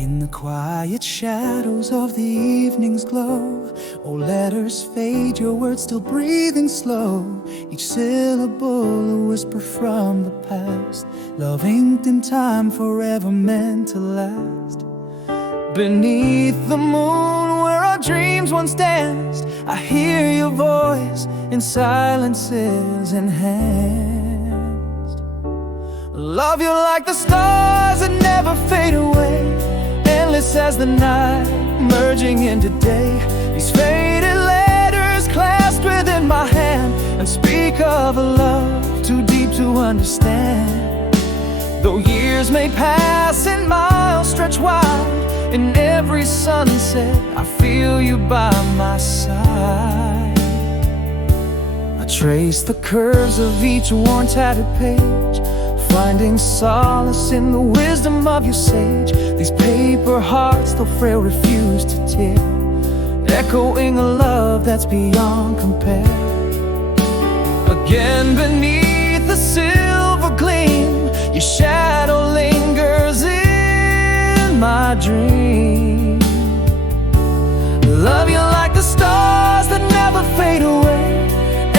In the quiet shadows of the evening's glow, old letters fade, your words still breathing slow. Each syllable a whisper from the past, love inked in time, forever meant to last. Beneath the moon where our dreams once danced, I hear your voice in silences enhanced. Love you like the stars that never fade away, endless as the night, merging into day. These faded letters clasped within my hand, and speak of a love too deep to understand. Though years may pass and miles stretch wide, in every sunset I feel you by my side. I trace the curves of each worn, tattered page, finding solace in the wisdom of your sage. These paper hearts, though frail, refuse to tear, echoing a love that's beyond compare. Again beneath the silver gleam, your shadow lingers in my dream. Love you like the stars that never fade away,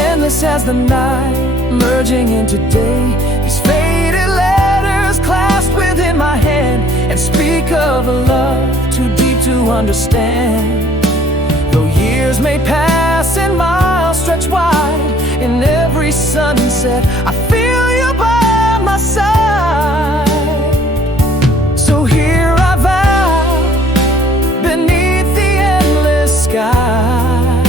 endless as the night, merging into day. These faded letters clasped within my hand, and speak of a love too deep to understand. Though years may pass and miles stretch wide, in every sunset I feel you by my side. So here I vow, beneath the endless skies,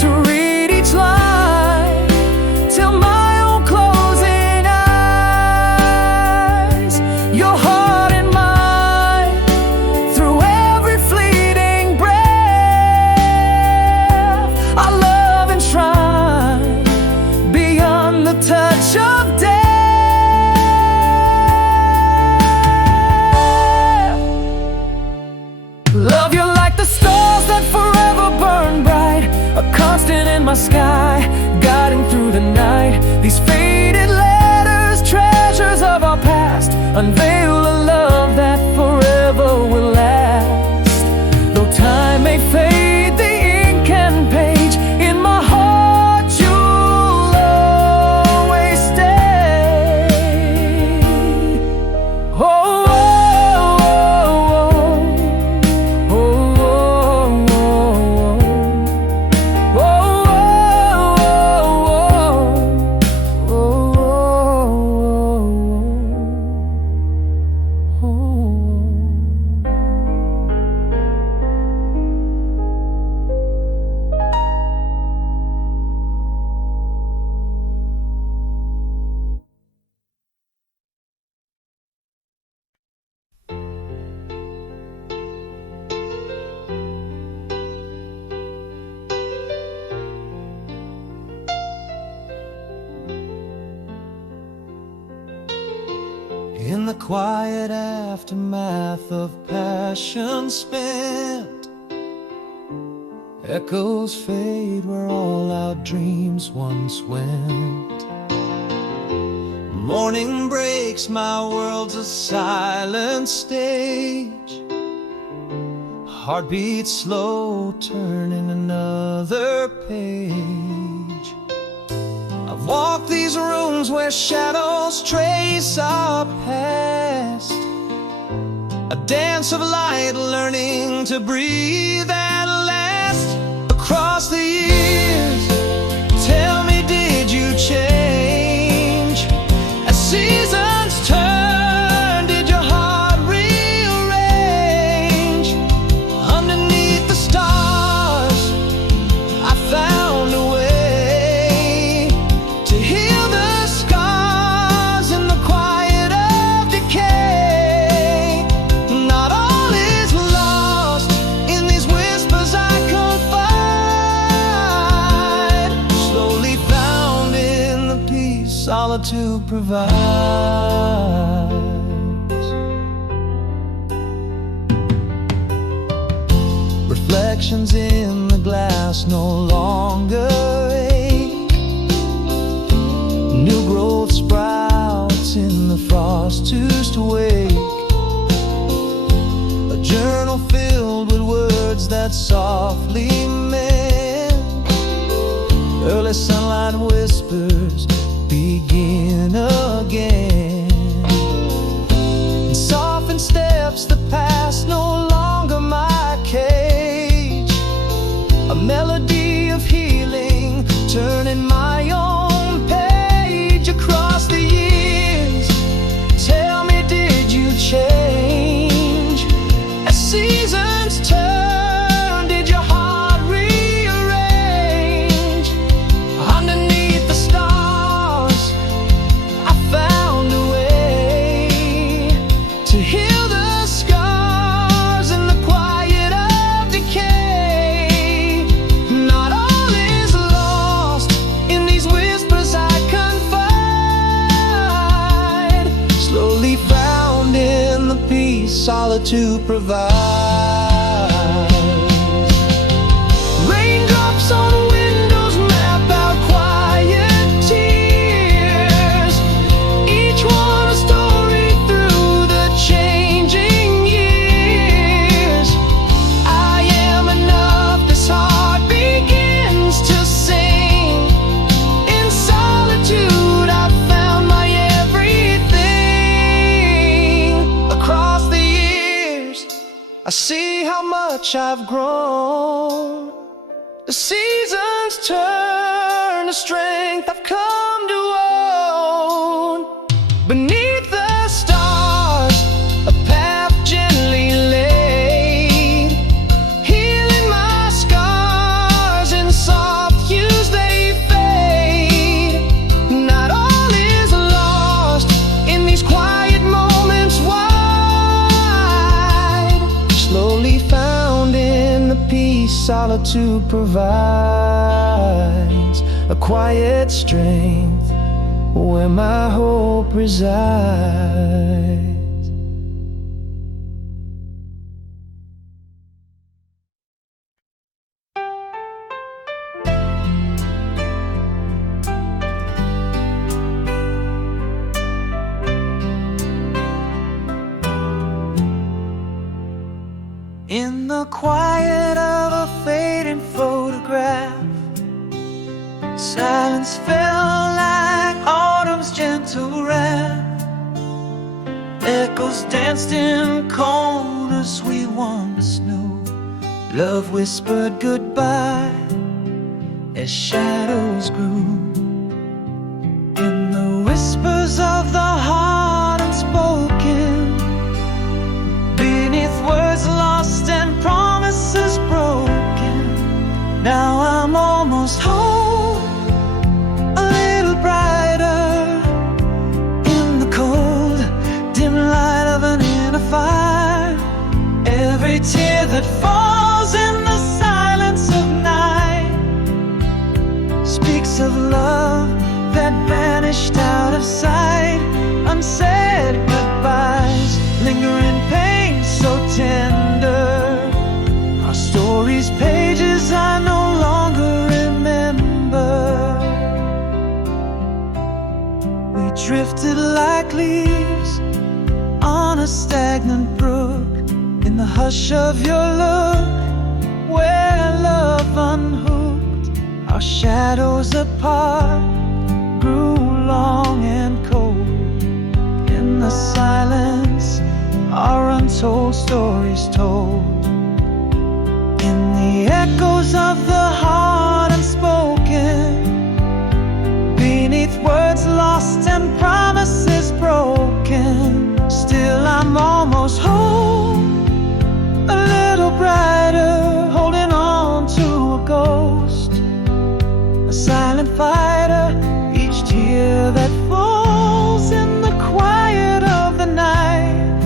to read each line till my own closing eyes. Your heart and mine, through every fleeting breath, our love enshrined beyond the touch of death. Love you like the stars that forever burn bright, a constant in my sky, guiding through the night. These faded letters, treasures of our past, unveil a love that forever will last. Though time may fade the ink and page, in my heart you'll always stay. Oh, oh, oh, oh, oh, oh, oh. In the quiet aftermath of passion spent, echoes fade where all our dreams once went. Morning breaks, my world's a silent stage, heartbeat slow, turning another page. I've walked these rooms where shadows trace our past, a dance of light, learning to breathe at last. Across the years, tell me, did you change? As seasons turn, did your heart rearrange? Underneath the stars, I found a way to heal the scars in the quiet of decay. Not all is lost in these whispers I confide, slowly found in the peace solitude provides. Reflections in the glass no longer ache, new growth sprouts in the frost to wake. softly mend. Early sunlight whispers, begin again. And softened steps, the past no longer my cage. A melody of healing, turning my own page. Across the years, tell me, did you change? As seasons turn, did your heart rearrange? Underneath the stars, I found a way to heal the scars in the quiet of decay. Not all is lost in these whispers I confide, slowly found in the peace solitude provides. Raindrops on windows map out quiet tears, each one a story through the changing years. I am enough, this heart begins to sing. In solitude I found my everything. Across the years I see how much I've grown. The seasons turn to strength I've come to own. Beneath the stars, a path gently laid, healing my scars in soft hues they fade. Not all is lost in these quiet moments wide, slowly found in the peace solitude provides. A quiet strength where my hope resides. In the quiet of a fading photograph, silence fell like autumn's gentle wrath. Echoes danced in corners we once knew. Love whispered goodbye as shadows grew. In the whispers of the heart unspoken, beneath words lost and promises broken, now I'm almost home, a little brighter in the cold, dim light of an inner fire. Every tear that falls in the silence of night speaks of love that vanished out of sight. Unsaid goodbyes, lingering pain so tender. Our story's pages I no longer remember. We drifted like leaves on a stagnant brook, in the hush of your look, where love unhooked. Our shadows apart grew long and cold. In the silence, our untold stories told. In the echoes of the heart unspoken, beneath words lost and promises broken, still I'm almost home, a little brighter, holding on to a ghost, a silent fighter. Each tear that falls in the quiet of the night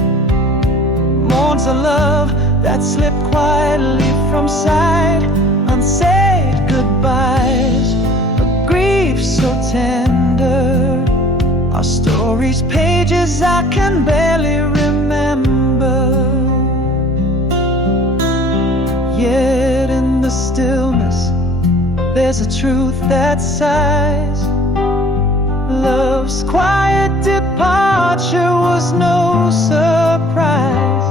mourns a love that slipped quietly from sight. Unsaid goodbyes, a grief so tender. Our story's pages I can barely remember. Yet in the stillness there's a truth that sighs. Love's quiet departure was no surprise.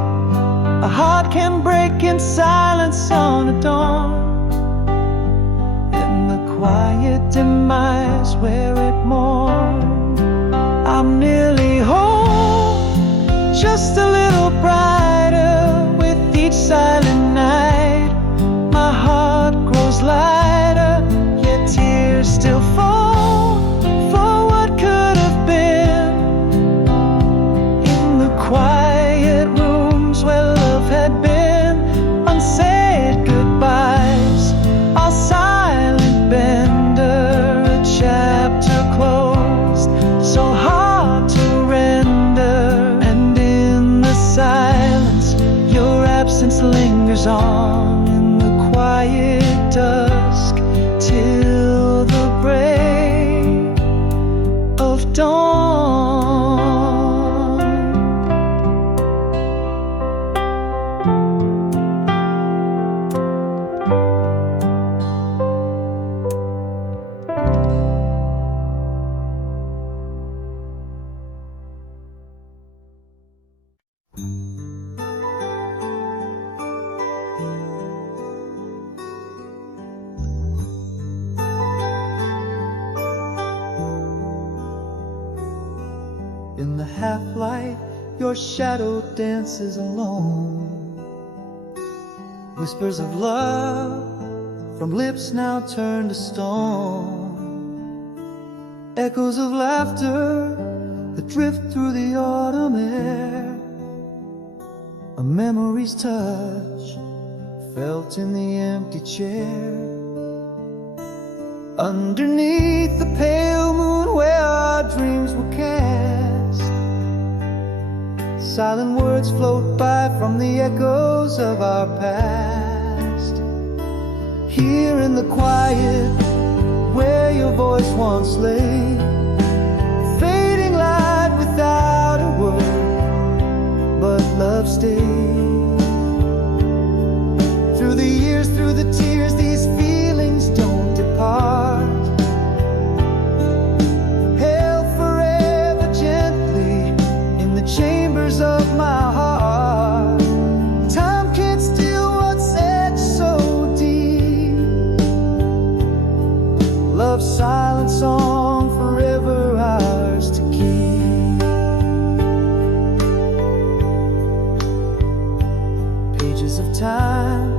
A heart can break in silence on a dawn. eyes where it mourned. I'm nearly home, just a little brighter with each silent night. My heart grows lighter, yet tears still fall for what could have been. In the quiet rooms where love had been, unsaid goodbyes, all silent bender, a chapter closed, so hard to render. And in the silence, your absence lingers on in the quiet dusk till the break of dawn. In the half-light, your shadow dances alone. Whispers of love from lips now turned to stone. Echoes of laughter that drift through the autumn air. A memory's touch felt in the empty chair. Underneath the pale moon where our dreams were cast, silent words float by from the echoes of our past. Here in the quiet where your voice once lay, fading light without a word, but love stayed. Through the years, through the tears, these feelings don't depart. Held forever gently in the chambers of my heart. Time can't steal what's etched so deep. Love's silent song forever ours to keep. Pages of time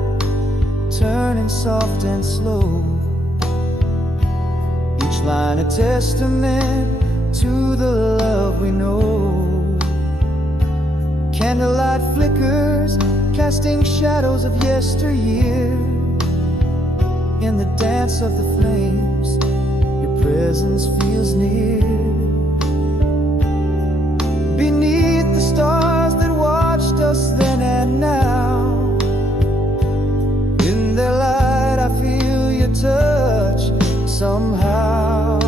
turning soft and slow, each line a testament to the love we know. Candlelight flickers, casting shadows of yesteryear. In the dance of the flames, your presence feels near. Beneath the stars that watched us then and now, in their light I feel your touch somehow.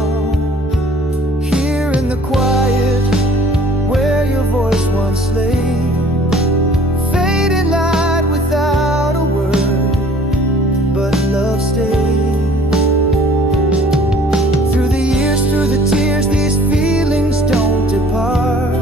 Here in the quiet where your voice once lay, faded light without a word, but love stayed. Through the years, through the tears, these feelings don't depart.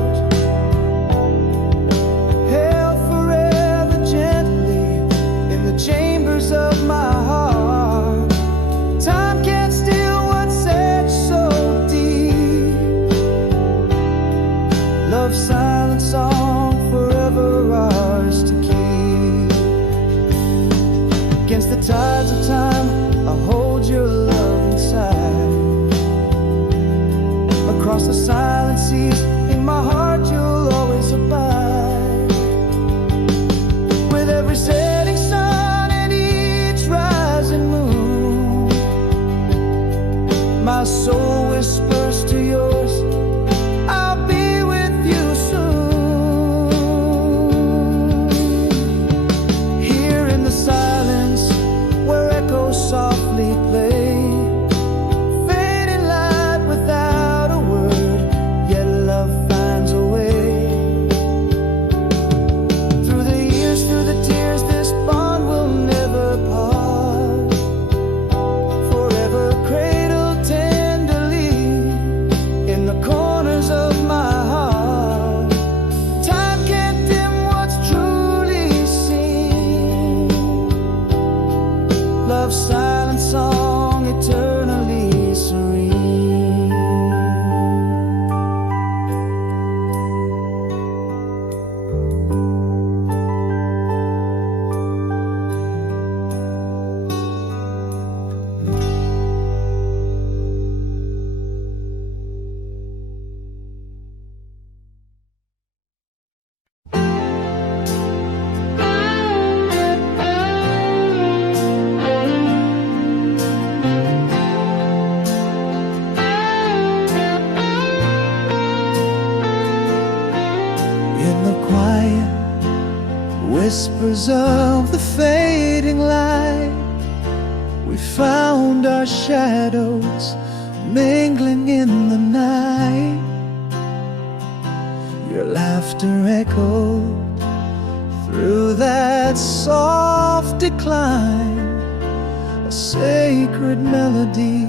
whispers of the fading light. We found our shadows mingling in the night. Your laughter echoed through that soft decline, a sacred melody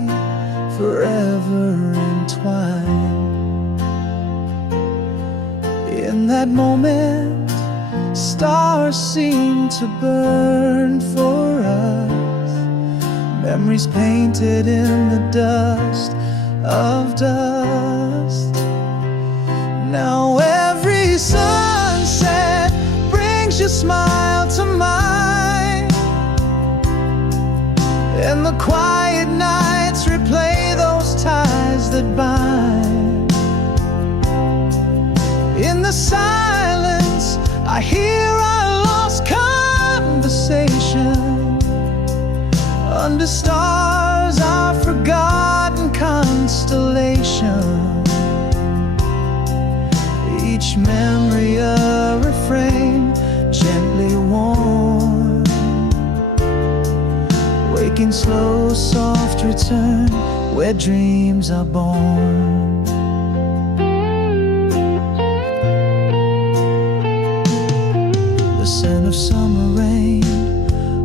forever entwined. In that moment, stars seem to burn for us, memories painted in the dust of dust. Now every sunset brings your smile to mind, and the quiet nights replay those ties that bind. In the silence, I hear our lost conversation. Under stars, our forgotten constellation. Each memory a refrain, gently worn. Waking slow, soft return, where dreams are born. The scent of summer rain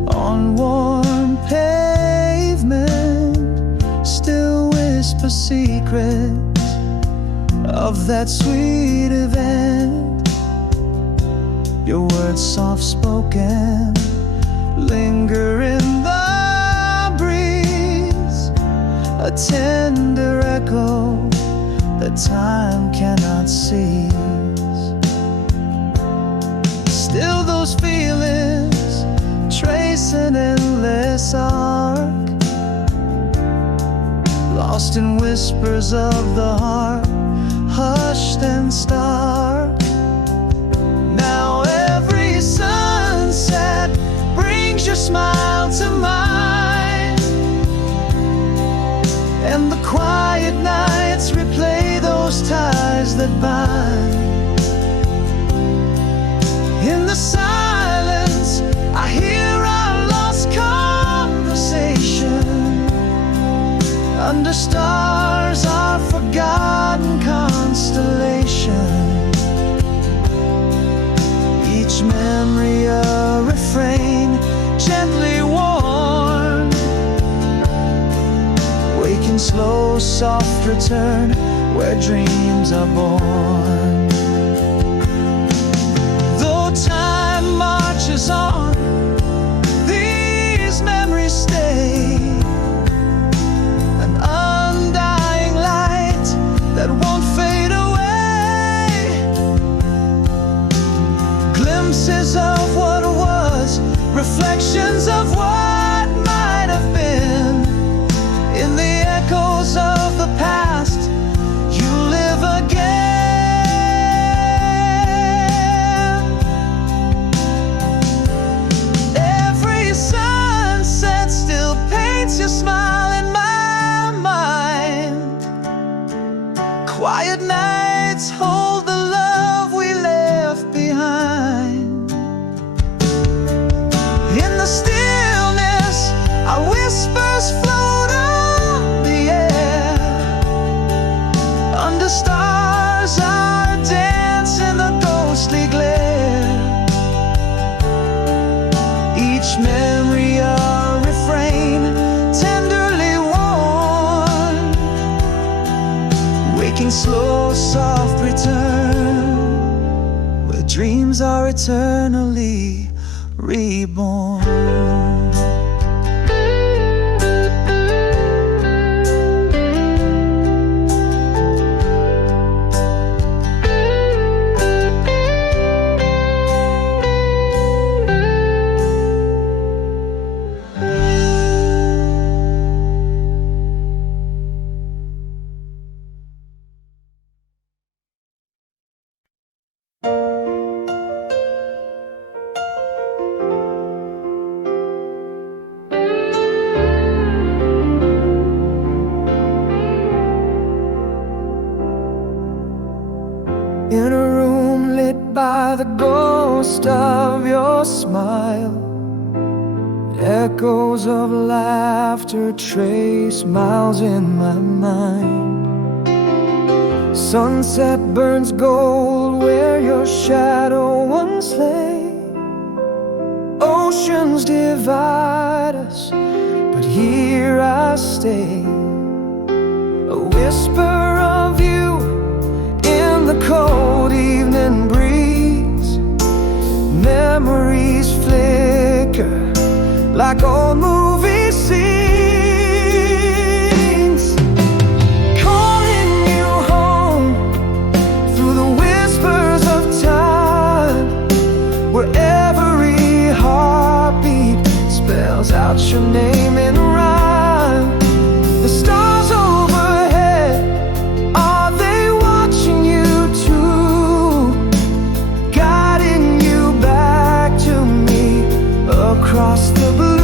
on warm pavement still whispers secrets of that sweet event. Your words soft spoken linger in the breeze, a tender echo that time cannot seize. Still those feelings trace an endless arc, lost in whispers of the heart, hushed and stark. Now every sunset brings your smile to mind, and the quiet nights replay those ties that bind. In the silence, I hear our lost conversation. Under stars, our forgotten constellation. Each memory a refrain, gently worn. Waking slow, soft return, where dreams are born. Though time marches on, these memories stay, an undying light that won't fade away. Glimpses of what was, reflections of what might have been. In the echoes of the past, you live again. Every sunset still paints your smile in my mind. Quiet nights hold the love we left behind. In the stillness, our whispers float on the air. Under stars, our dance in the ghostly glare. Each memory a refrain, tenderly worn. Waking slow, soft return, where dreams are eternally reborn. ghost of your smile. Echoes of laughter trace miles in my mind. Sunset burns gold where your shadow once lay. Oceans divide us, but here I stay. A whisper of you in the cold evening breeze. Memories flicker like old movie scenes, calling you home through the whispers of time, where every heartbeat spells out your name in rhyme. The stars overhead, are they watching you too? Guiding you back to me across the blue.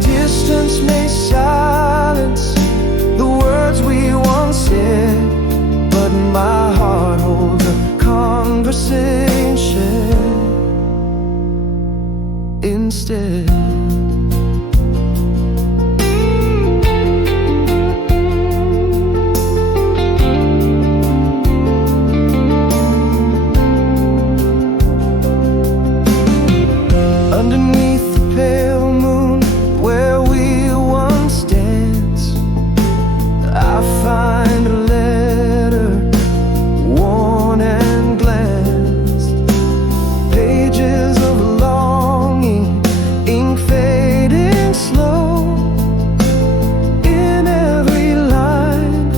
Distance may silence the words we once said, but my heart holds a conversation instead. Underneath the pale moon where we once danced, I find a letter worn and glanced. Pages of longing, ink fading slow. In every line,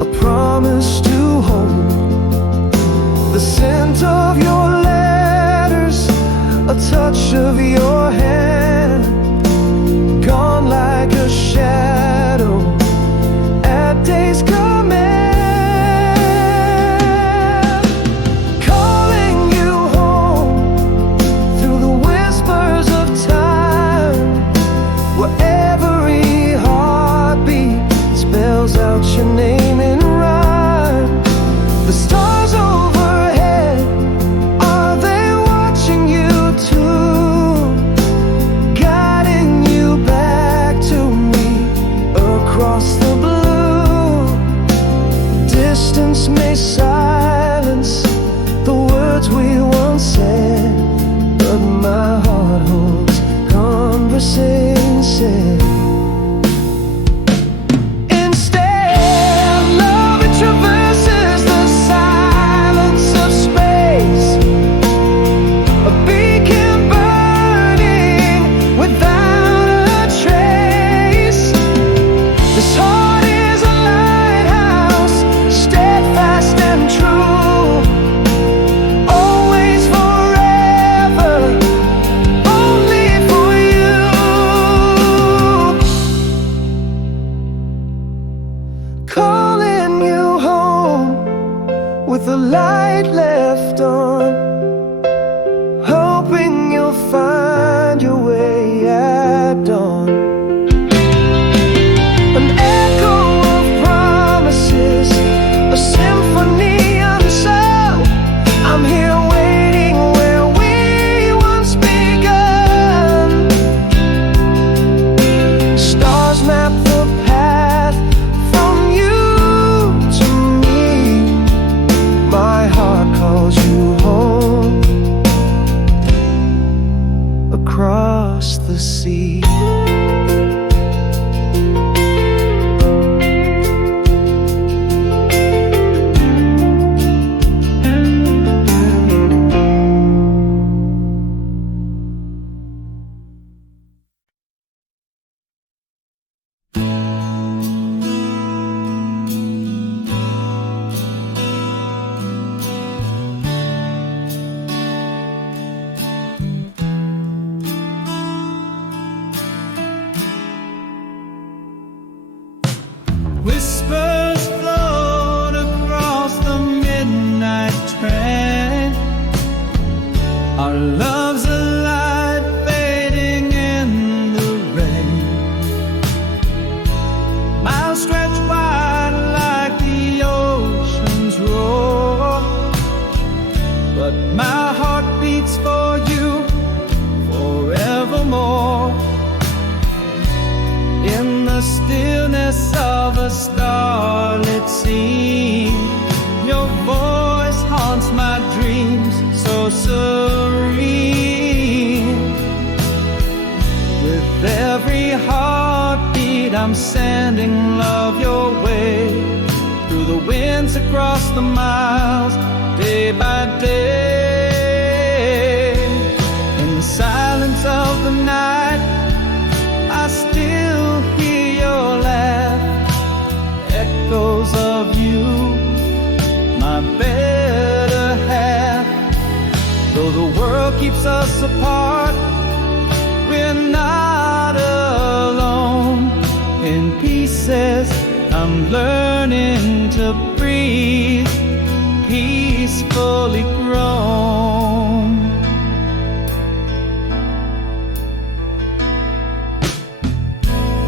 a promise to hold. The scent of your letters, a touch of your hand, gone like a shadow at day's command. Calling you home through the whispers of time, where every heartbeat spells out your name in rhyme. The stars overhead, are they watching you too? Guiding you back to me across the blue. Distance may silence the words we once said, but my heart holds conversation instead. Love, it traverses the silence of space, a beacon burning without a trace. This heart is a lighthouse, steadfast and true, always forever, only for you. Calling you home with the light left on, hoping you'll find your way at dawn. An echo of promises, a symphony unsung. I'm here waiting where we once begun. Stars map the path from you to me. My heart calls you home across the sea. Whispers float across the midnight train. Our love's a light fading in the rain. Miles stretch wide like the ocean's roar, but My heart beats for you forevermore. In the stillness of a starlit scene, your voice haunts my dreams so serene. With every heartbeat I'm sending love your way, through the winds across the miles, day by day. In the silence of the night, I still hear your laugh, echoes of you, my better half. Though the world keeps us apart, we're not alone. In pieces, I'm learning to breathe, peacefully grown.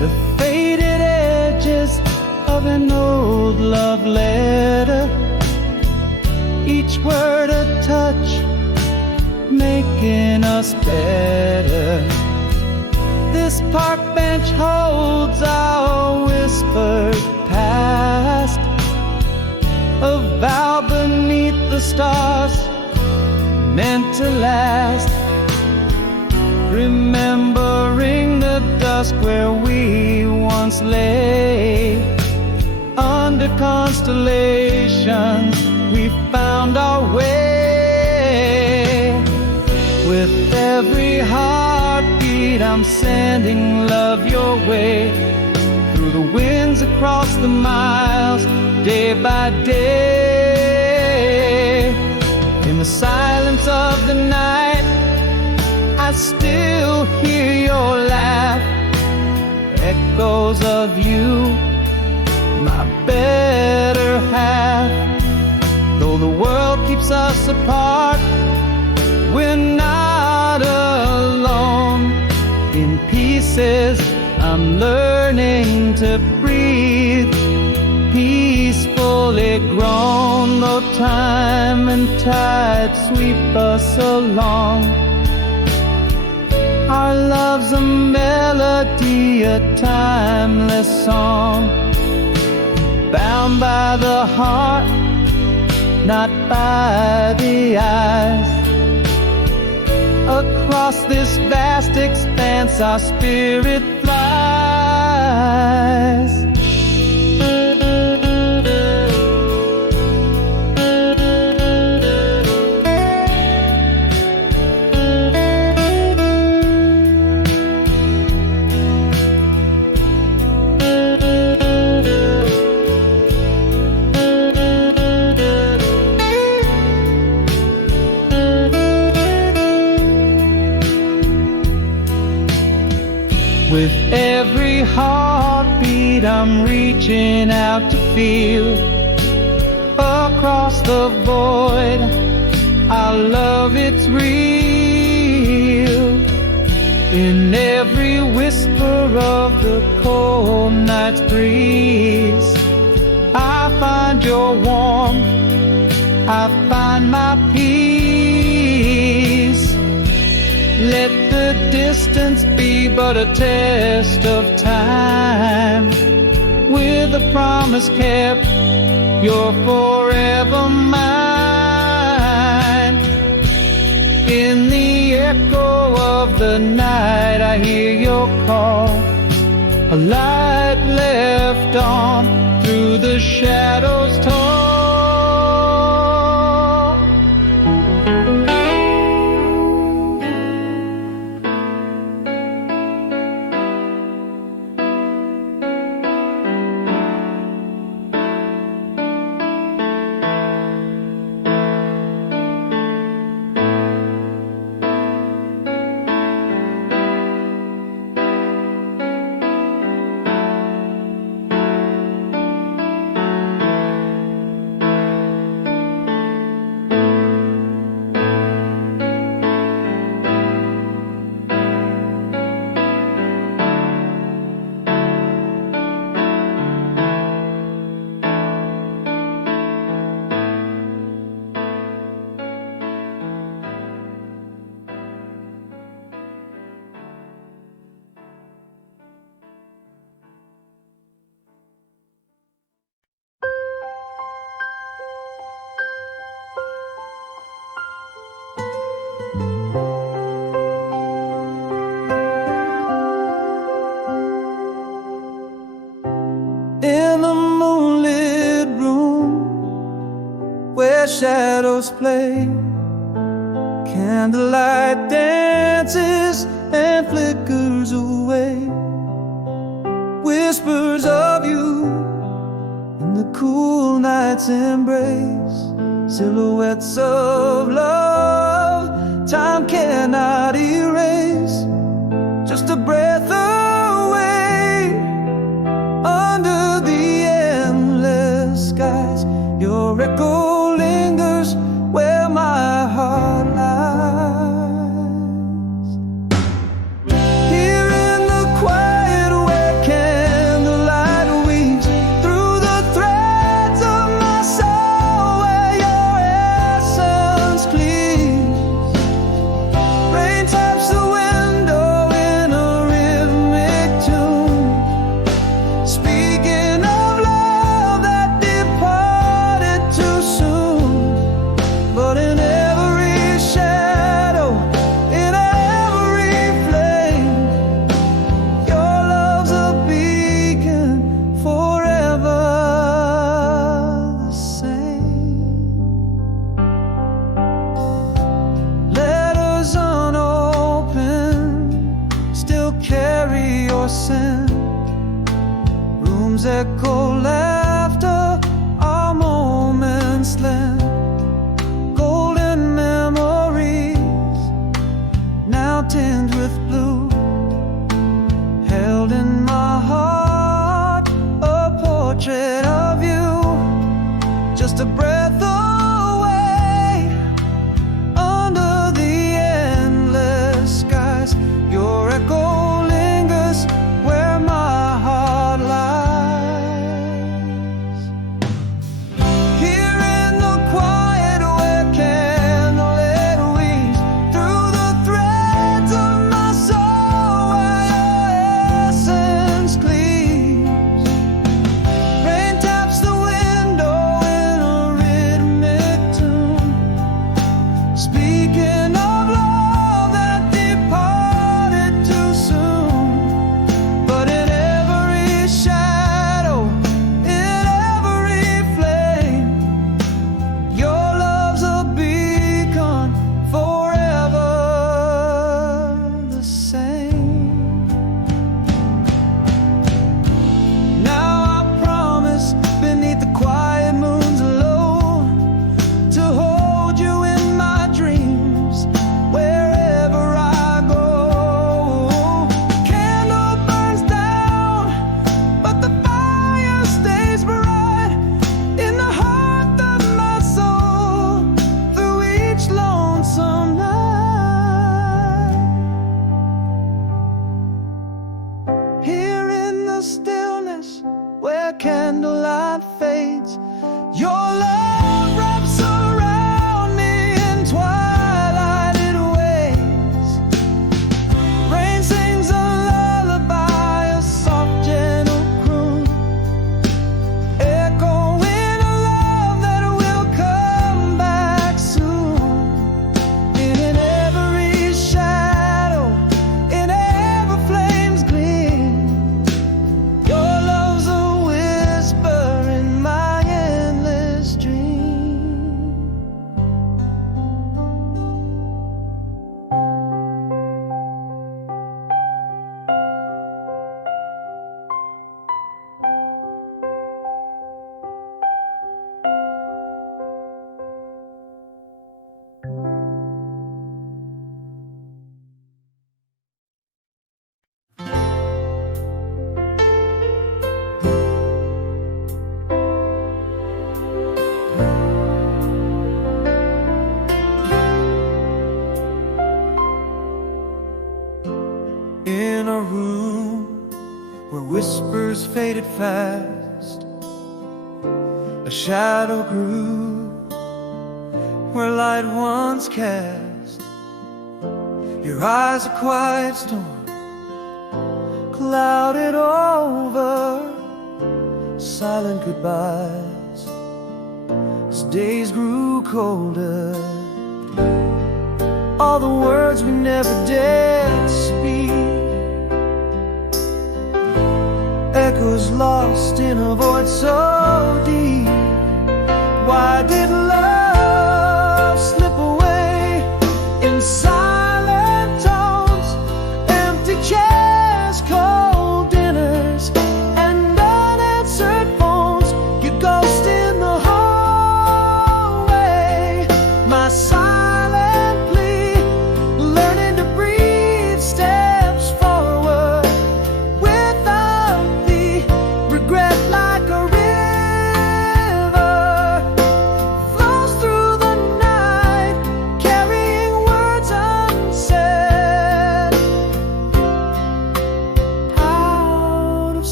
The faded edges of an old love letter, each word a touch, making us better. This park bench holds our whispered past, a vow beneath the stars, meant to last. Remembering the dusk where we once lay, under constellations we found our way. With every heartbeat I'm sending love your way, through the winds across the miles, day by day. In the silence of the night, I still hear your laugh, echoes of you, my better half. Though the world keeps us apart, we're not alone. In pieces, I'm learning to breathe, peacefully grown. Though time and tide sweep us along, our love's a melody, a timeless song, bound by the heart, not by the eyes. Across this vast expanse our spirit flies. With every heartbeat I'm reaching out to feel, across the void our love, it's real. In every whisper of the cold night's breeze, I find your warmth, I find my peace. Let the distance be but a test of time, with a promise kept, you're forever mine. In the echo of the night I hear your call, a light left on through the shadows tall. shadows play, candlelight dances and flickers away. Whispers of you in the cool night's embrace, silhouettes of love time cannot erase. Just a breath away under the endless skies, your echo lingers where my heart lies. Here in the quiet where candlelight weaves through the threads of my soul, where your essence cleaves. Rain taps the window in a rhythmic tune, speaking of love that departed too soon. But in every shadow, in every flame, your love's a beacon forever the same. Letters unopened still carry your scent. Rooms echo laughter, our moments lent. Golden memories now tinged with blue, held in my heart, a portrait of you. Just a breath away under the endless skies, your echo lingers where my heart lies. Here in the quiet where candlelit weaves through the threads of my soul, where your essence cleaves. Rain taps the window in a rhythmic tune, speaking of love that departed too soon. But in every shadow, in every flame, your love's a beacon forever the same. Now I promise beneath the quiet moons alone to hold you in my dreams wherever I go. Candle burns down, but the fire stays bright in the heart of my soul through each lonesome night. Here in the stillness where candlelight fades, your love wraps around me in twilighted ways. Rain sings a lullaby, a soft gentle croon, echoing a love that will come back soon. In every shadow, in every flame's gleam, your love's a whisper in my endless dream. In a room where whispers faded fast, a shadow grew where light once cast. Your eyes a quiet storm, clouded over, silent goodbyes as days grew colder. All the words we never dared speak, echoes lost in a void so deep. Why did love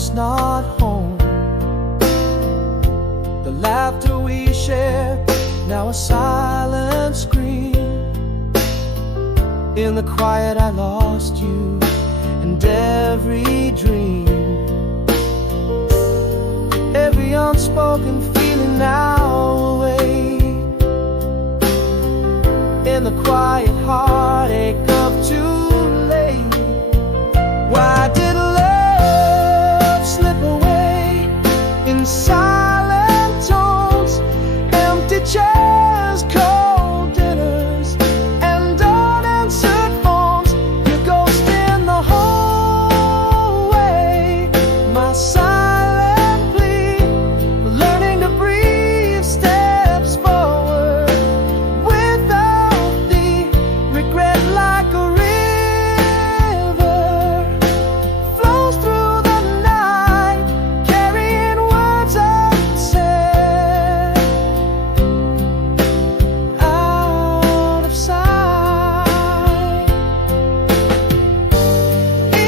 us not home. The laughter we shared, now a silent scream. In the quiet I lost you, and every dream, every unspoken feeling now awake. In the quiet heartache of too late. Why did love slip away in silent tones, empty chairs, cold dinners, and unanswered phones? You ghost in the hallway, my silent plea, learning to breathe steps forward without thee. Regret like a river flows through the night, carrying words unsaid, out of sight.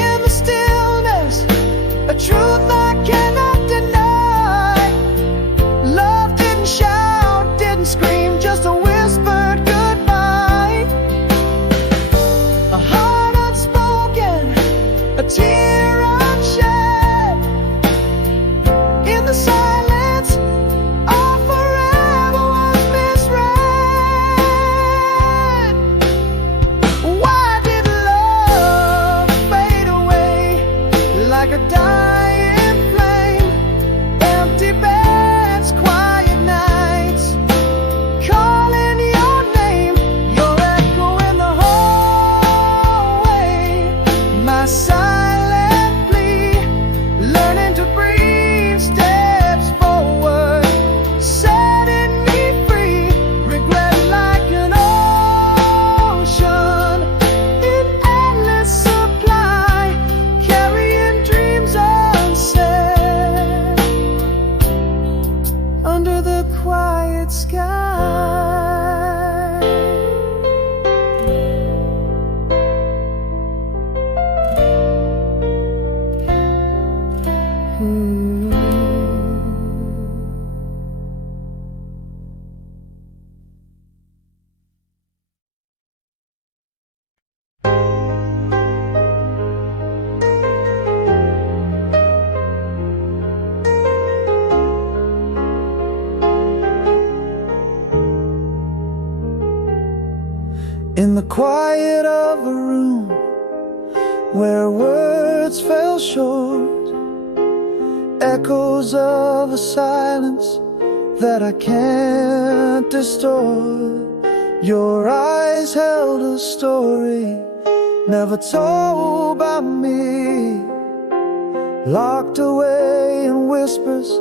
In the stillness, a truth I cannot deny. Love didn't shout, didn't scream, just a whispered goodbye. A heart unspoken, a tear unshed. In the silence, our forever was misread. Why did love fade away like a dying flame? Empty beds, quiet nights, calling your name, your echo in the hallway, my silent plea, learning to breathe steps forward, setting me free. Regret like an ocean in endless supply, carrying dreams unsaid under the quiet sky. In the quiet of a room where words fell short, echoes of a silence that I can't distort. Your eyes held a story never told by me, locked away in whispers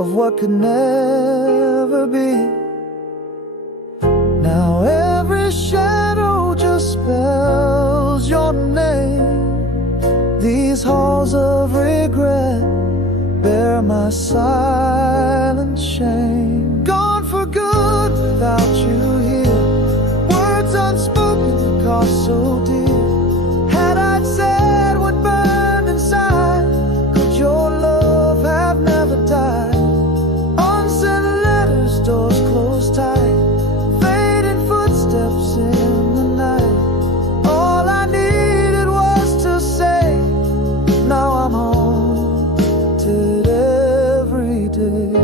of what could never be. Now every shadow just spells your name. These halls of regret bear my silent shame. Gone for good without you here, words unspoken that cost so dear. Had I said what burned inside, could your love have never died? Unsent letters, doors closed tight, fading footsteps in the night. All I needed was to say, now I'm haunted every day.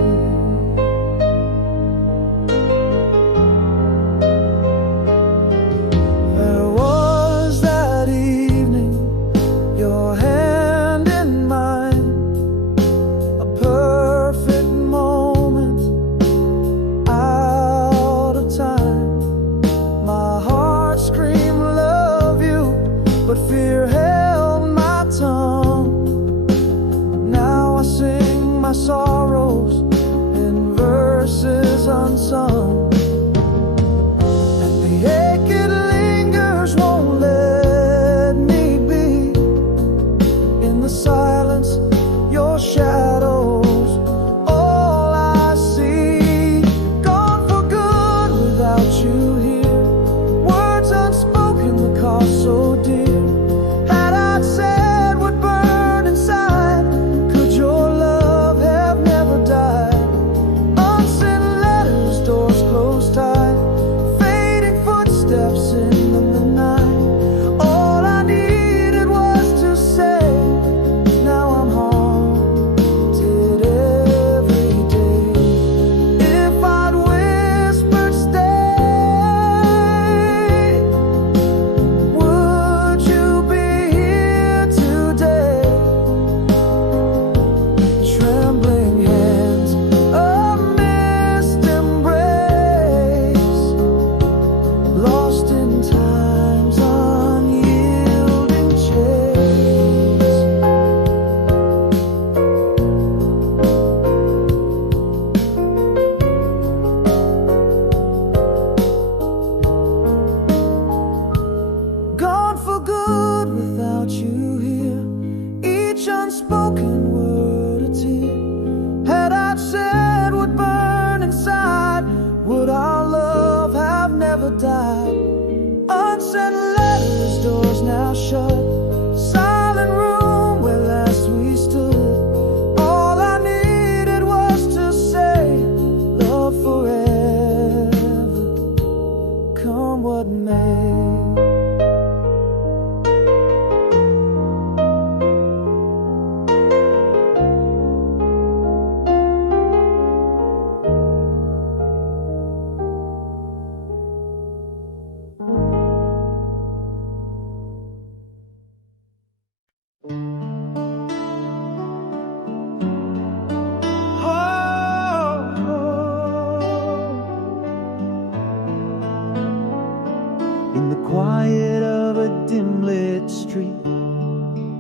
never died. Unsent letters, doors now shut. Silent room where last we stood. All I needed was to say, love forever, come what may. In the quiet of a dim-lit street,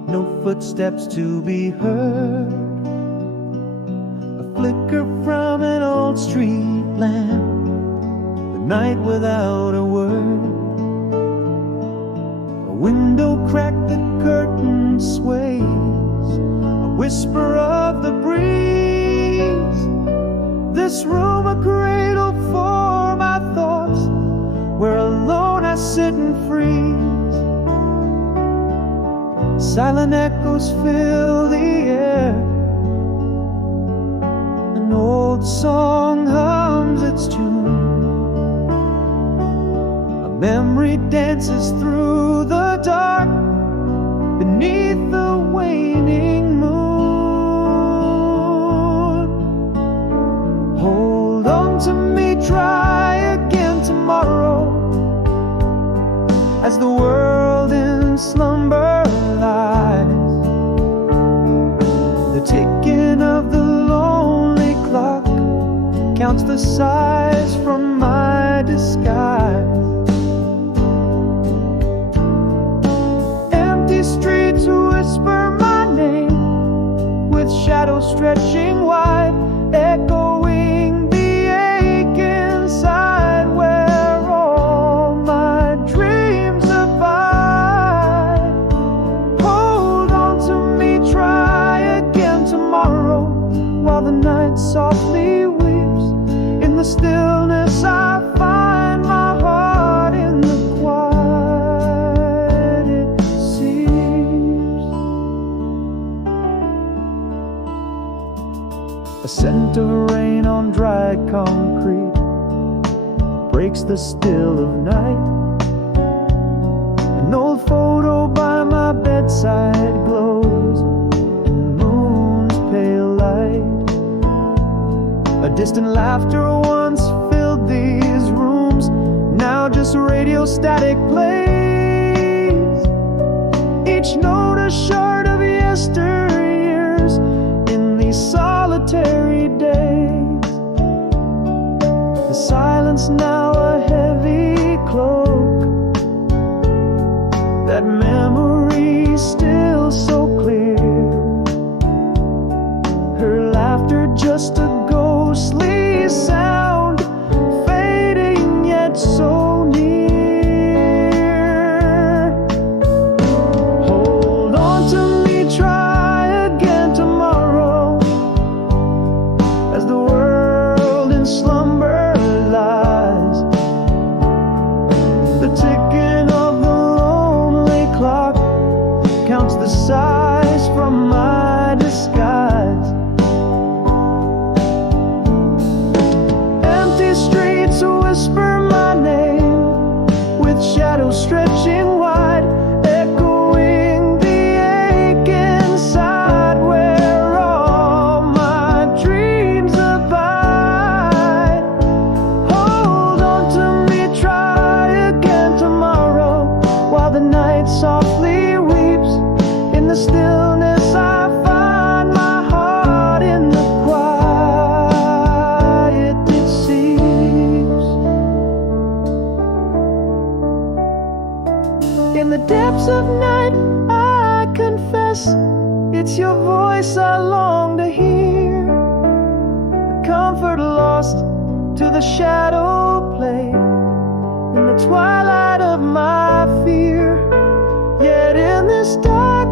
no footsteps to be heard. A flicker from an old street lamp, the night without a word. A window crack, the curtain sways, a whisper of the breeze. This room a cradle for my thoughts, where alone I sit and freeze. Silent echoes fill the air. An old song hums its tune. A memory dances through the dark, beneath the waning moon. Hold on to me, try again tomorrow, as the world in slumber lies. The ticking of the lonely clock counts the sighs from my disguise. Empty streets whisper my name, with shadows stretching wide, echoing the ache inside, where all my dreams abide. Hold on to me, try again tomorrow, while the night softly weeps. In the stillness I find my heart, in the quiet it seeps. A scent of rain on dry concrete breaks the still of night. An old photo by my bedside glows in the moon's pale light. A distant laughter once filled these rooms, now just radio static plays. Each note a shard of yesteryears in these solitary days. The silence now a heavy cloak, that memory still so clear. Her laughter just a ghostly sound, fading yet so near. Hold on to me, try again tomorrow, as the world in slumber lies. The ticking of the lonely clock counts the sighs from my disguise. Empty streets whisper my name, with shadows stretching wide, echoing the ache inside, where all my dreams abide. Hold on to me, try again tomorrow, while the night softly weeps. In the stillness I find my heart, in the quiet it seeps. In the depths of night I confess, it's your voice I long to hear. The comfort lost to the shadow play, in the twilight of my fear. Yet in this dark,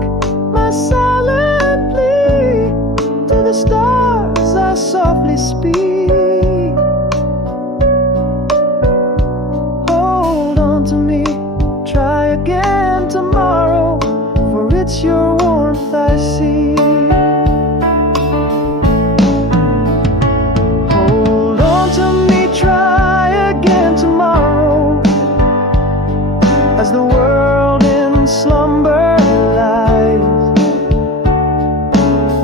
my silent plea, to the stars I softly speak. as the world in slumber lies.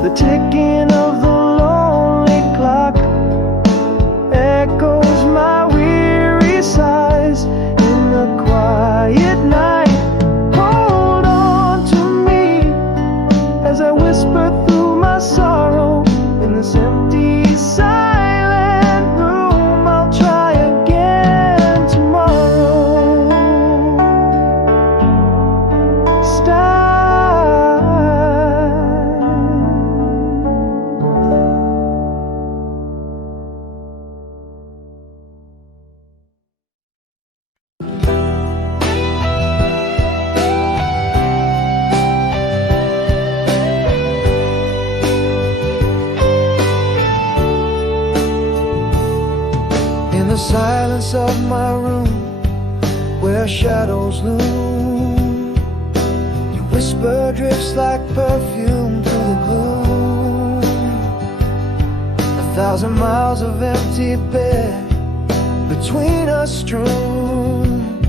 The ticking of the lonely clock echoes my weary sighs in the quiet night. Hold on to me as I whisper through my sorrow in this empty silent room. I'll try again tomorrow. In the silence of my room, where shadows loom, your whisper drifts like perfume through the gloom. 1,000 miles of empty bed between us strewn,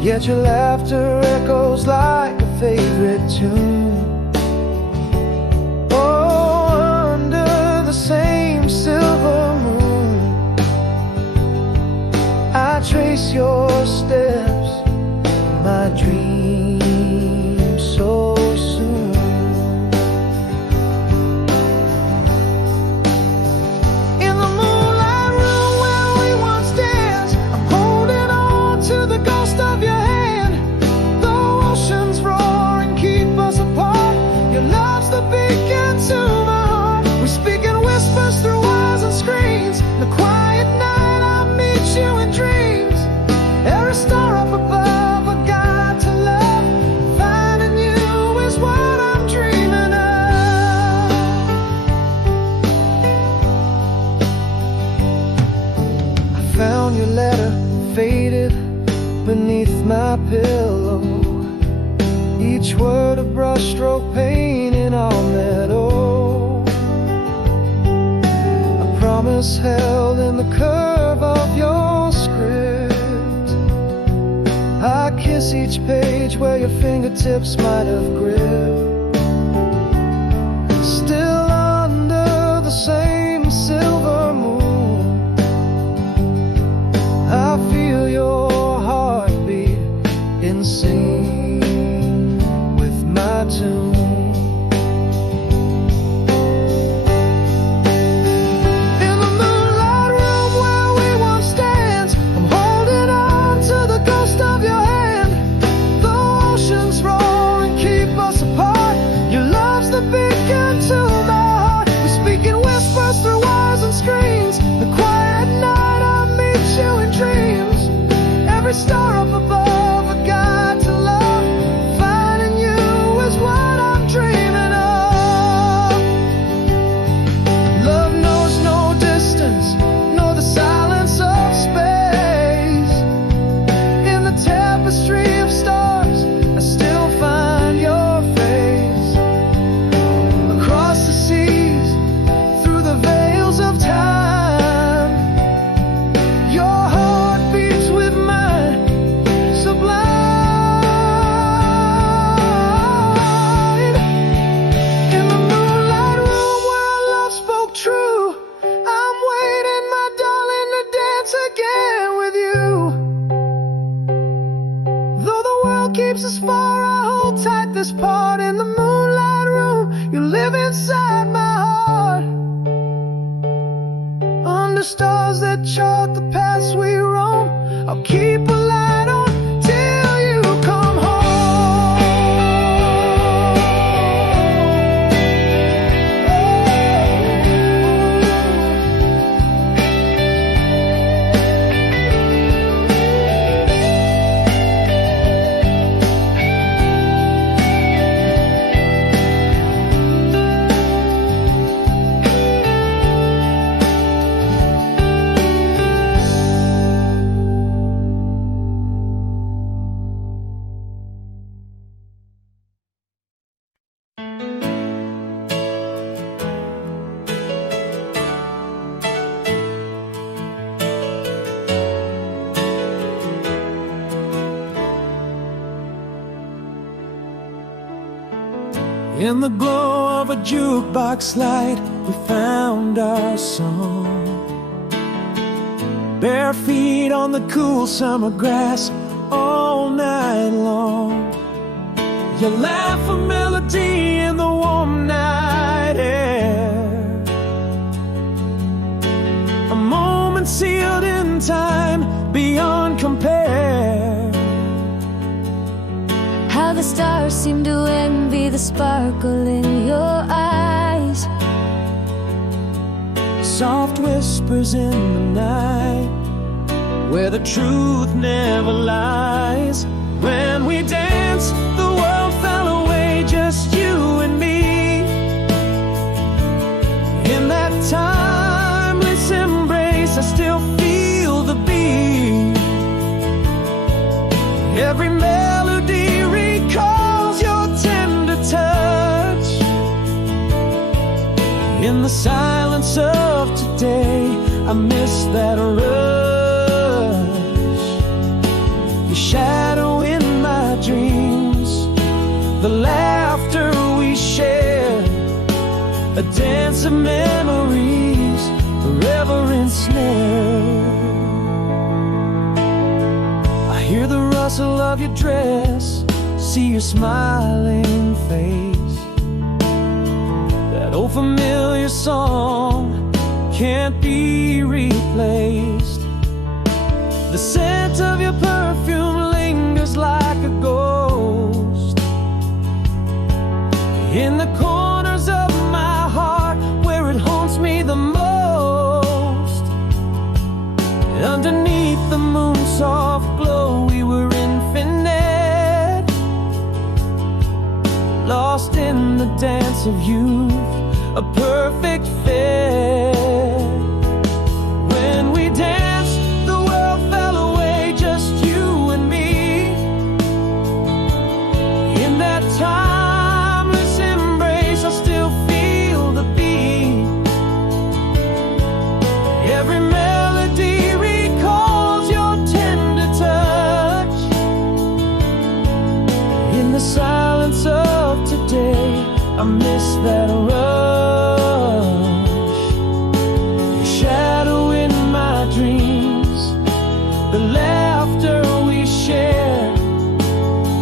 yet your laughter echoes like a favorite tune. Oh, under the same silver moon, I trace your steps in my dreams so soon. In the moonlight room where we once danced, I'm holding on to the ghost of your hand. Though oceans roar and keep us apart, your love's the beacon to my heart. We speak in whispers through walls and screens. The quiet night I meet you in dreams. Every star up above, a guide to love. Finding you is what I'm dreaming of. I found your letter faded beneath my pillow, each word a brushstroke painting our meadow. A promise held in the curve of your script. I kiss each page where your fingertips might have gripped. Still under the same silver moon, I feel your heartbeat in sync with my tune. In the moonlight room where we once danced, I'm holding on to the ghost of your hand. Though oceans roar and keep us apart, your love's the beacon to my heart. We speak in whispers through wires and screens. The quiet night I meet you in dreams. Every star up above, a guide to love. Finding you is what I'm dreaming of. Love knows no distance, nor the silence of space. In the tapestry of stars, I still find your face. Across the seas, through the veils of time, your heart beats with mine, sublime. In the moonlight room where our love spoke true, I'm waiting, my darling, to dance again with you. Though the world keeps us far, I hold tight this part. In the moonlight room, you live inside my heart. Under stars that chart the paths we roam, I'll keep a light on till you come home. In the glow of a jukebox light, we found our song. Bare feet on the cool summer grass all night long. You laugh a melody in the warm night air, a moment sealed in time beyond compare. How the stars seem to envy the sparkle in your eyes. Soft whispers in the night, where the truth never lies. When we danced, the world fell away, just you and me. In that timeless embrace, I still feel the beat. Every melody recalls your tender touch. In the silence of today, I miss that rush. Your shadow in my dreams, the laughter we shared, a dance of memories forever ensnared. I hear the rustle of your dress, see your smiling face. That old familiar song can't be replaced. The scent of your perfume lingers like a ghost in the corners of my heart, where it haunts me the most. Underneath the moon's soft glow, we were infinite, lost in the dance of youth, a perfect fit. When we danced, the world fell away, just you and me. In that timeless embrace, I still feel the beat. Every melody recalls your tender touch. In the silence of today, I miss that rush. Your shadow in my dreams, the laughter we shared,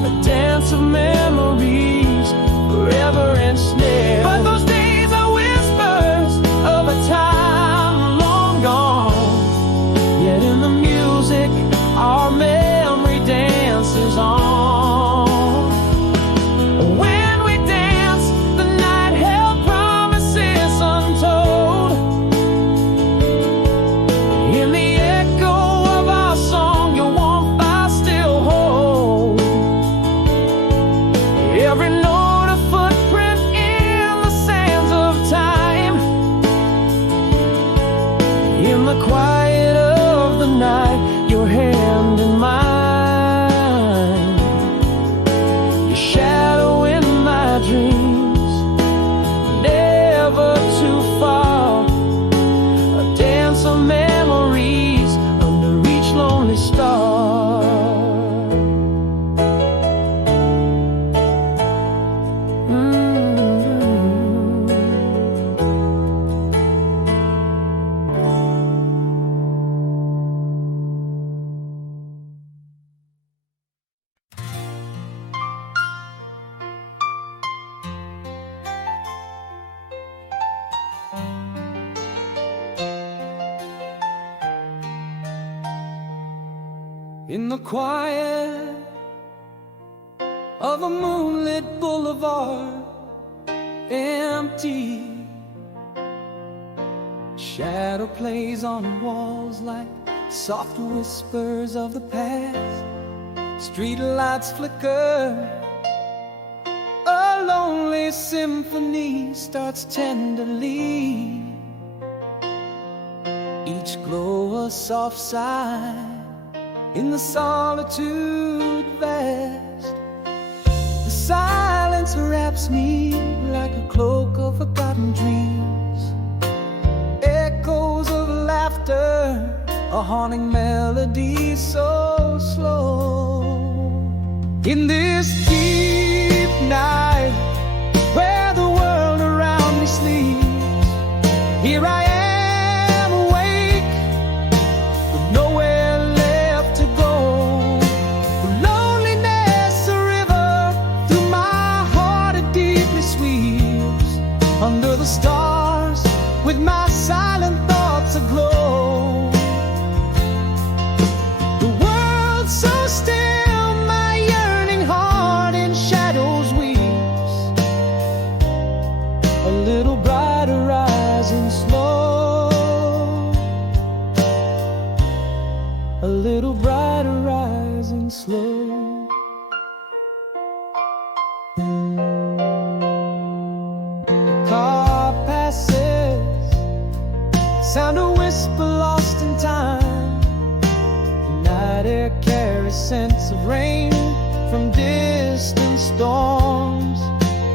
a dance of memories forever ensnared. But those days are whispers of a time long gone, yet in the music our memory dances on. In the quiet of a moonlit boulevard, empty, shadow plays on walls like soft whispers of the past. Street lights flicker, a lonely symphony starts tenderly, each glow a soft sigh in the solitude vast. The silence wraps me like a cloak of forgotten dreams, echoes of laughter, a haunting melody so slow. In this deep night where and slow. The car passes, sound a whisper lost in time. The night air carries scents of rain from distant storms.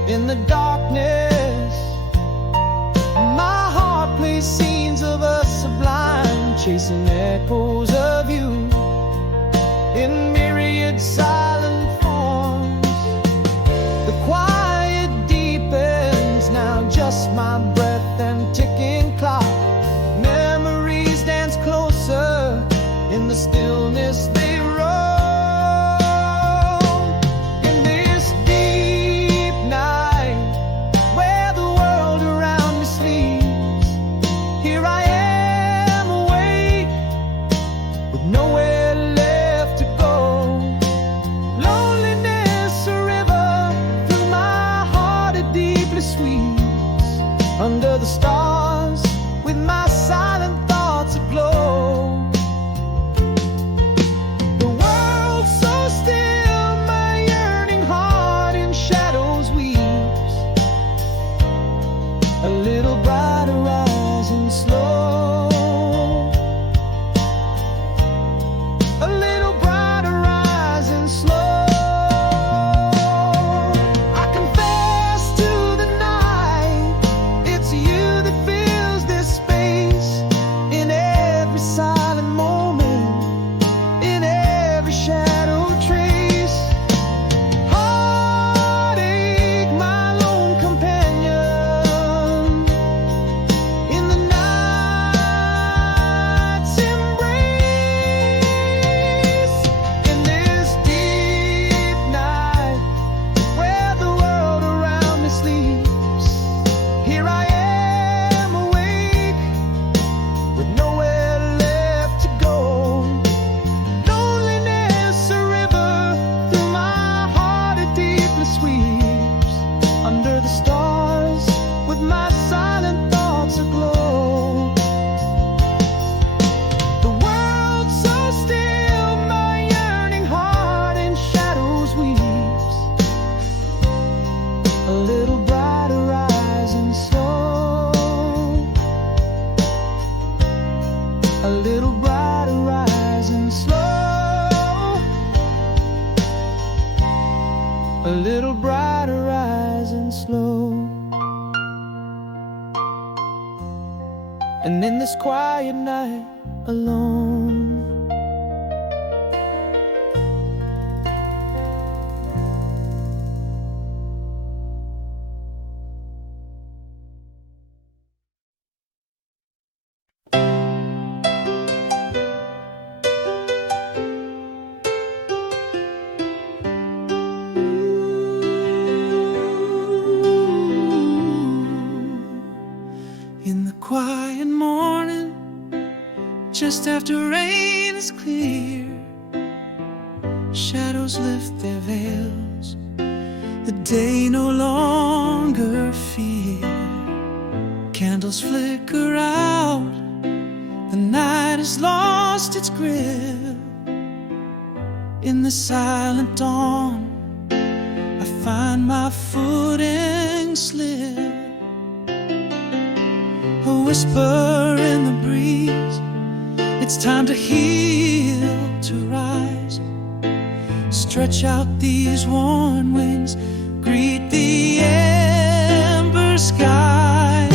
In the darkness, my heart plays scenes of us sublime, chasing echoes of you in myriad silent forms. The quiet deepens, now just my breath and ticking clock. Memories dance closer in the stillness they roam. In this deep night where the world around me sleeps, here I am awake with nowhere left to go. Loneliness a river through my heart, it deeply sweeps. Under the stars with my silent thoughts aglow. The world's so still, my yearning heart in shadows weeps. A little brighter rising slow. A little brighter rising slow. I confess to the night, it's you that fills this space. In every silent moment, in every shadow trace. Heartache, my lone companion, in the night's embrace. In this deep night where the world around me sleeps, here I am awake with nowhere left to go. Loneliness a river through my heart, it deeply sweeps. Under the stars with my silent thoughts aglow. The world's so still, my yearning heart in shadows weeps. A little brighter rising slow. A little brighter rising slow. A little brighter rising slow. And in this quiet night alone, in the quiet morning, just after rain is clear, shadows lift their veils, the day no longer fear. Candles flicker out, the night has lost its grip. In the silent dawn, I find my footing slip. A whisper in the breeze, it's time to heal, to rise. Stretch out these worn wings, greet the ember sky.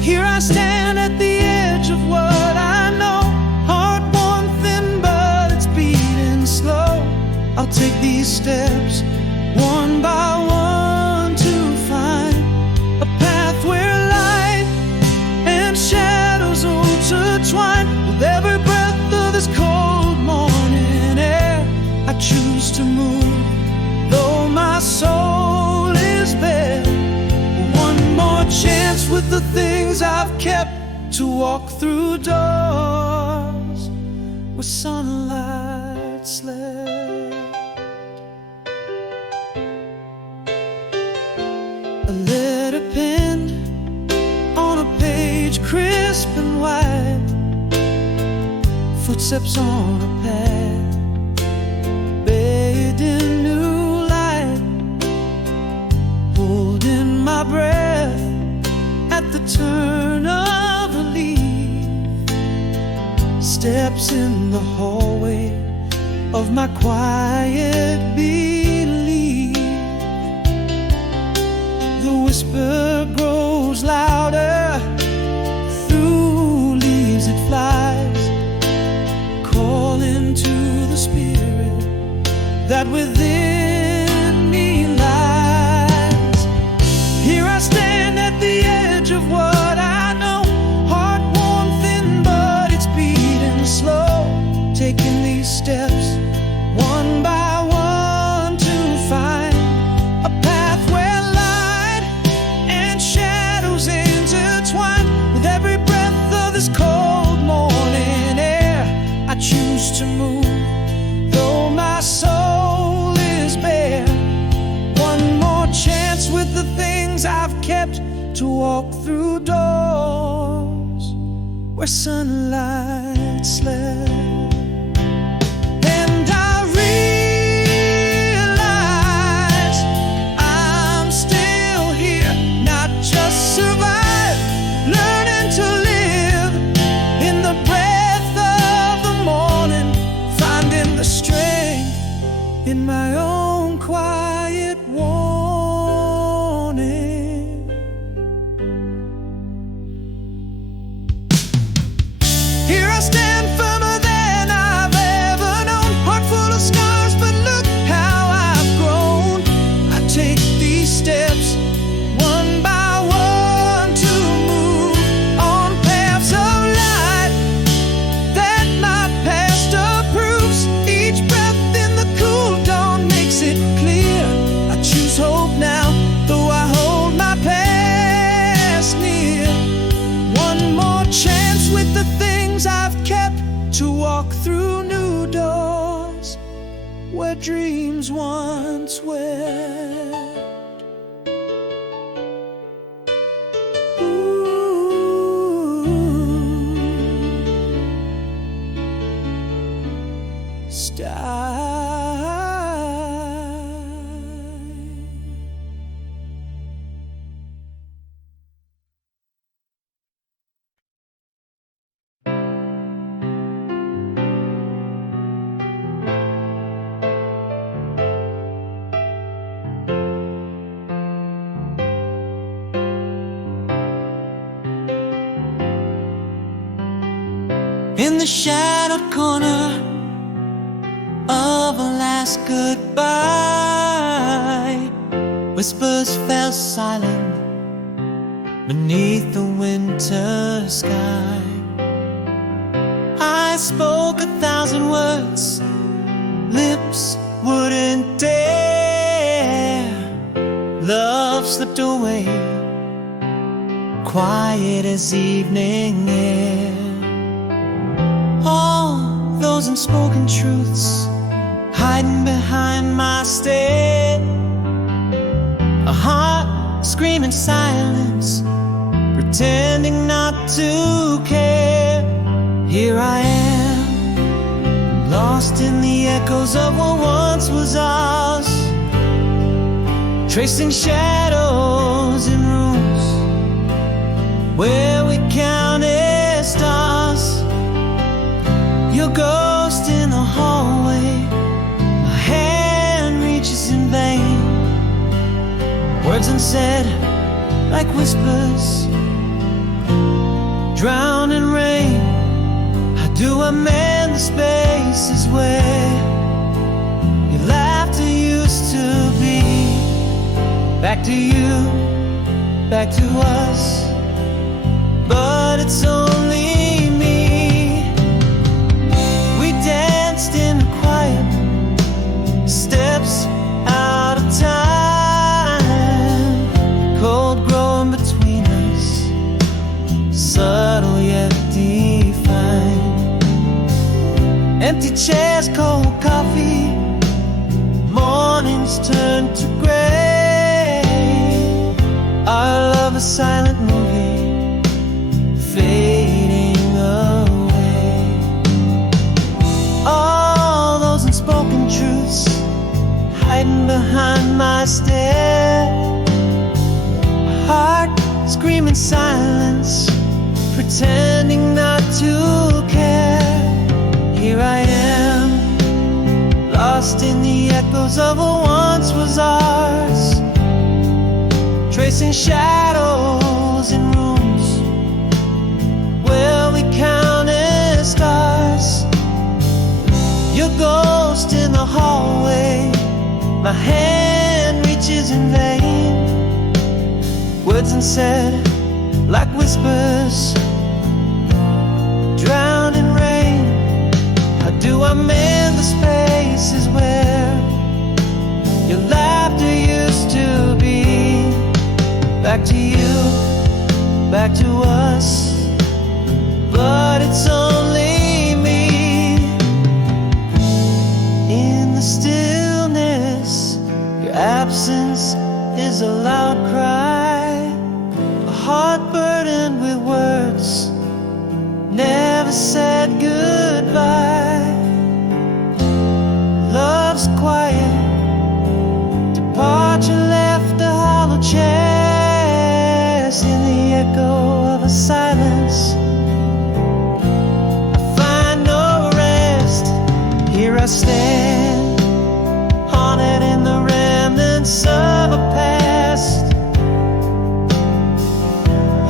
Here I stand at the edge of what I know, heart worn thin but it's beating slow. I'll take these steps one by one to find a path where light and shadows intertwine. With every breath of this cold morning air, I choose to move, though my soul is bare. One more chance with the things I've kept, to walk through doors where sunlight slept. A letter penned on a page crisp and white, footsteps on a path of my quiet belief. The whisper grows louder, through leaves it flies, calling to the spirit that within me lies. Here I stand at the edge of what I know, heart worn thin but it's beating slow, taking these steps one by one to find a path where light and shadows intertwine. With every breath of this cold morning air, I choose to move, though my soul is bare. One more chance with the things I've kept, to walk through doors where sunlight slept. And I realize I'm still here, not just survive, learning to live in the breath of the morning, finding the strength in my own quiet warning. Here I stand firmer than I've ever known, heart full of scars, but look how I've grown. I take these steps one by one to move on paths of light that my past approves. Each breath in the cool dawn makes it clear. I choose hope now, though I hold my past near. One more chance with the things I've kept, to walk through new doors where dreams once wept. In the shadowed corner of a last goodbye, whispers fell silent beneath the winter sky. I spoke 1,000 words, lips wouldn't dare. Love slipped away, quiet as evening air. All those unspoken truths hiding behind my stare. A heart screaming silence, pretending not to care. Here I am, lost in the echoes of what once was ours, tracing shadows in rooms where we counted stars. Your ghost in the hallway, my hand reaches in vain. Words unsaid like whispers, drown in rain. How do I mend the spaces where your laughter used to be? Back to you, back to us, but it's only me. We danced in the quiet, steps out of time, the cold growing between us, subtle yet defined. Empty chairs, cold coffee, mornings turn to gray. Our love a silent movie, fading away. All those unspoken truths hiding behind my stare. A heart screaming silence, pretending not to care. Here I am, lost in the echoes of what once was ours, tracing shadows in rooms where we counted stars. Your ghost in the hallway, my hand reaches in vain. Words unsaid like whispers drowned in rain. How do I mend the spaces where your laughter used to be? Back to you, back to us, but it's only me. In the stillness, your absence is a loud cry, a heart burdened with words never said goodbye. Love's quiet departure left a hollow chest in the echo of a silence. I find no rest. Here I stand, haunted in the remnants of a past,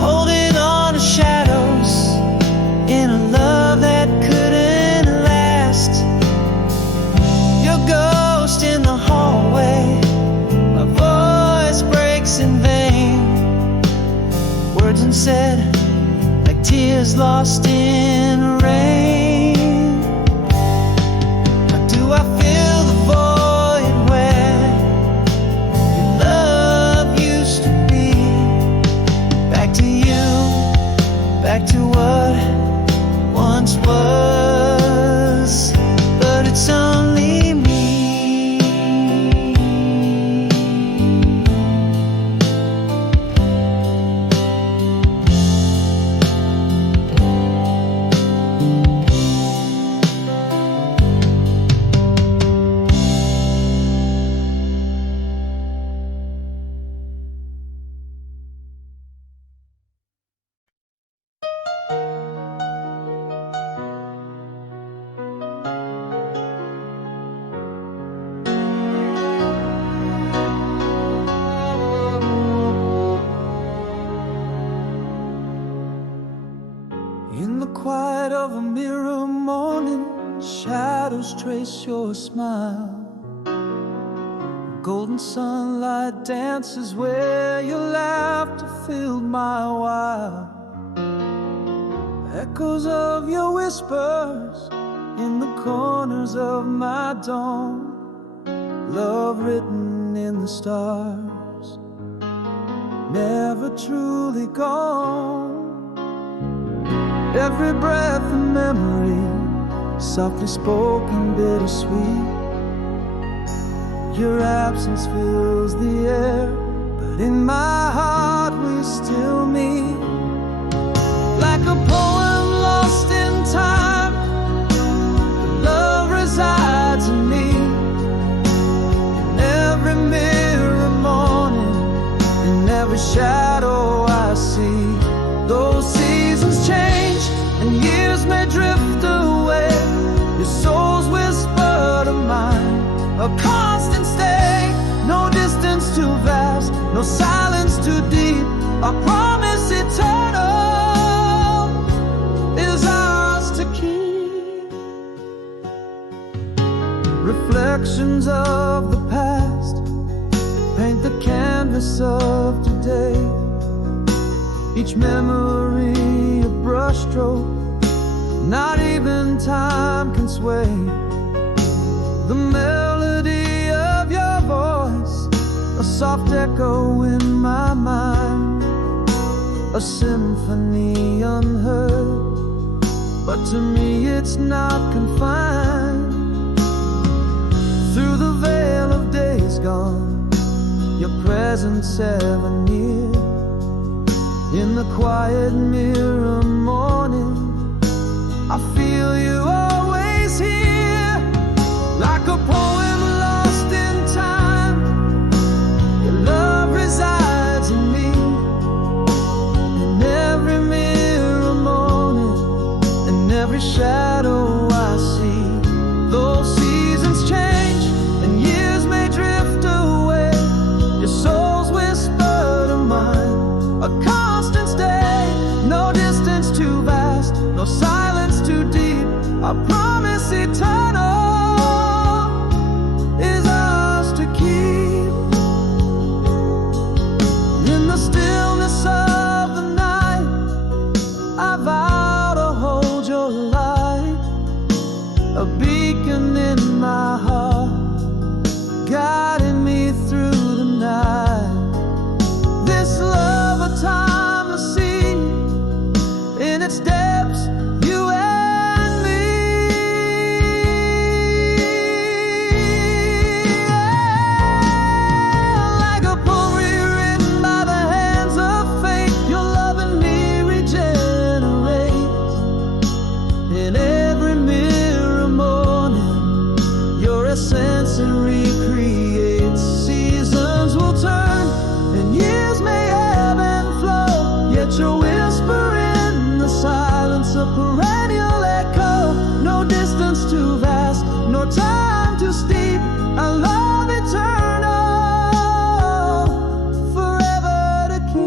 holding on to shadows in a love that couldn't last. Your ghost in the hallway, my voice breaks in vain. Words unsaid like tears lost in rain. How do I fill the void where your love used to be? Back to you, back to what once was, but it's only me. In the quiet of a mirror morning, shadows trace your smile. Golden sunlight dances where your laughter filled my while. Echoes of your whispers in the corners of my dome. Love written in the stars, never truly gone. Every breath a memory, softly spoken, bittersweet. Your absence fills the air, but in my heart we still meet. Like a poem lost in time, love resides in me. In every mirror morning, in every shadow I see. Those seasons change and years may drift away, your soul's whisper to mine, a constant stay. No distance too vast, no silence too deep. Our promise eternal is ours to keep. Reflections of the past paint the canvas of today. Each memory a brushstroke, not even time can sway. The melody of your voice, a soft echo in my mind, a symphony unheard, but to me it's not confined. Through the veil of days gone, your presence ever near. In the quiet mirror morning, I feel you always here. Like a poem lost in time, your love resides in me. In every mirror morning, in every shadow I see. Those seasons change where sensory creates. Seasons will turn and years may ebb and flow, yet your whisper in the silence, a perennial echo. No distance too vast, no time too steep. Our love eternal, forever to keep.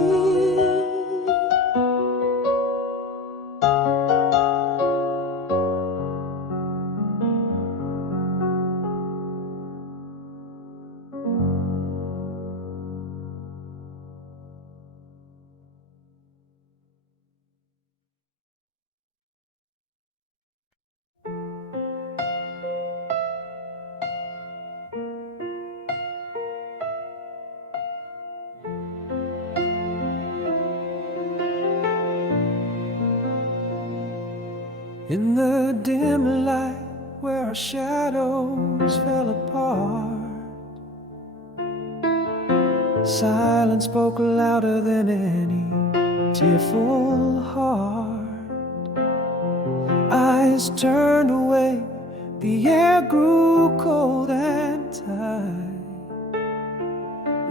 In the dim light where our shadows fell apart, silence spoke louder than any tearful heart. Eyes turned away, the air grew cold and tight.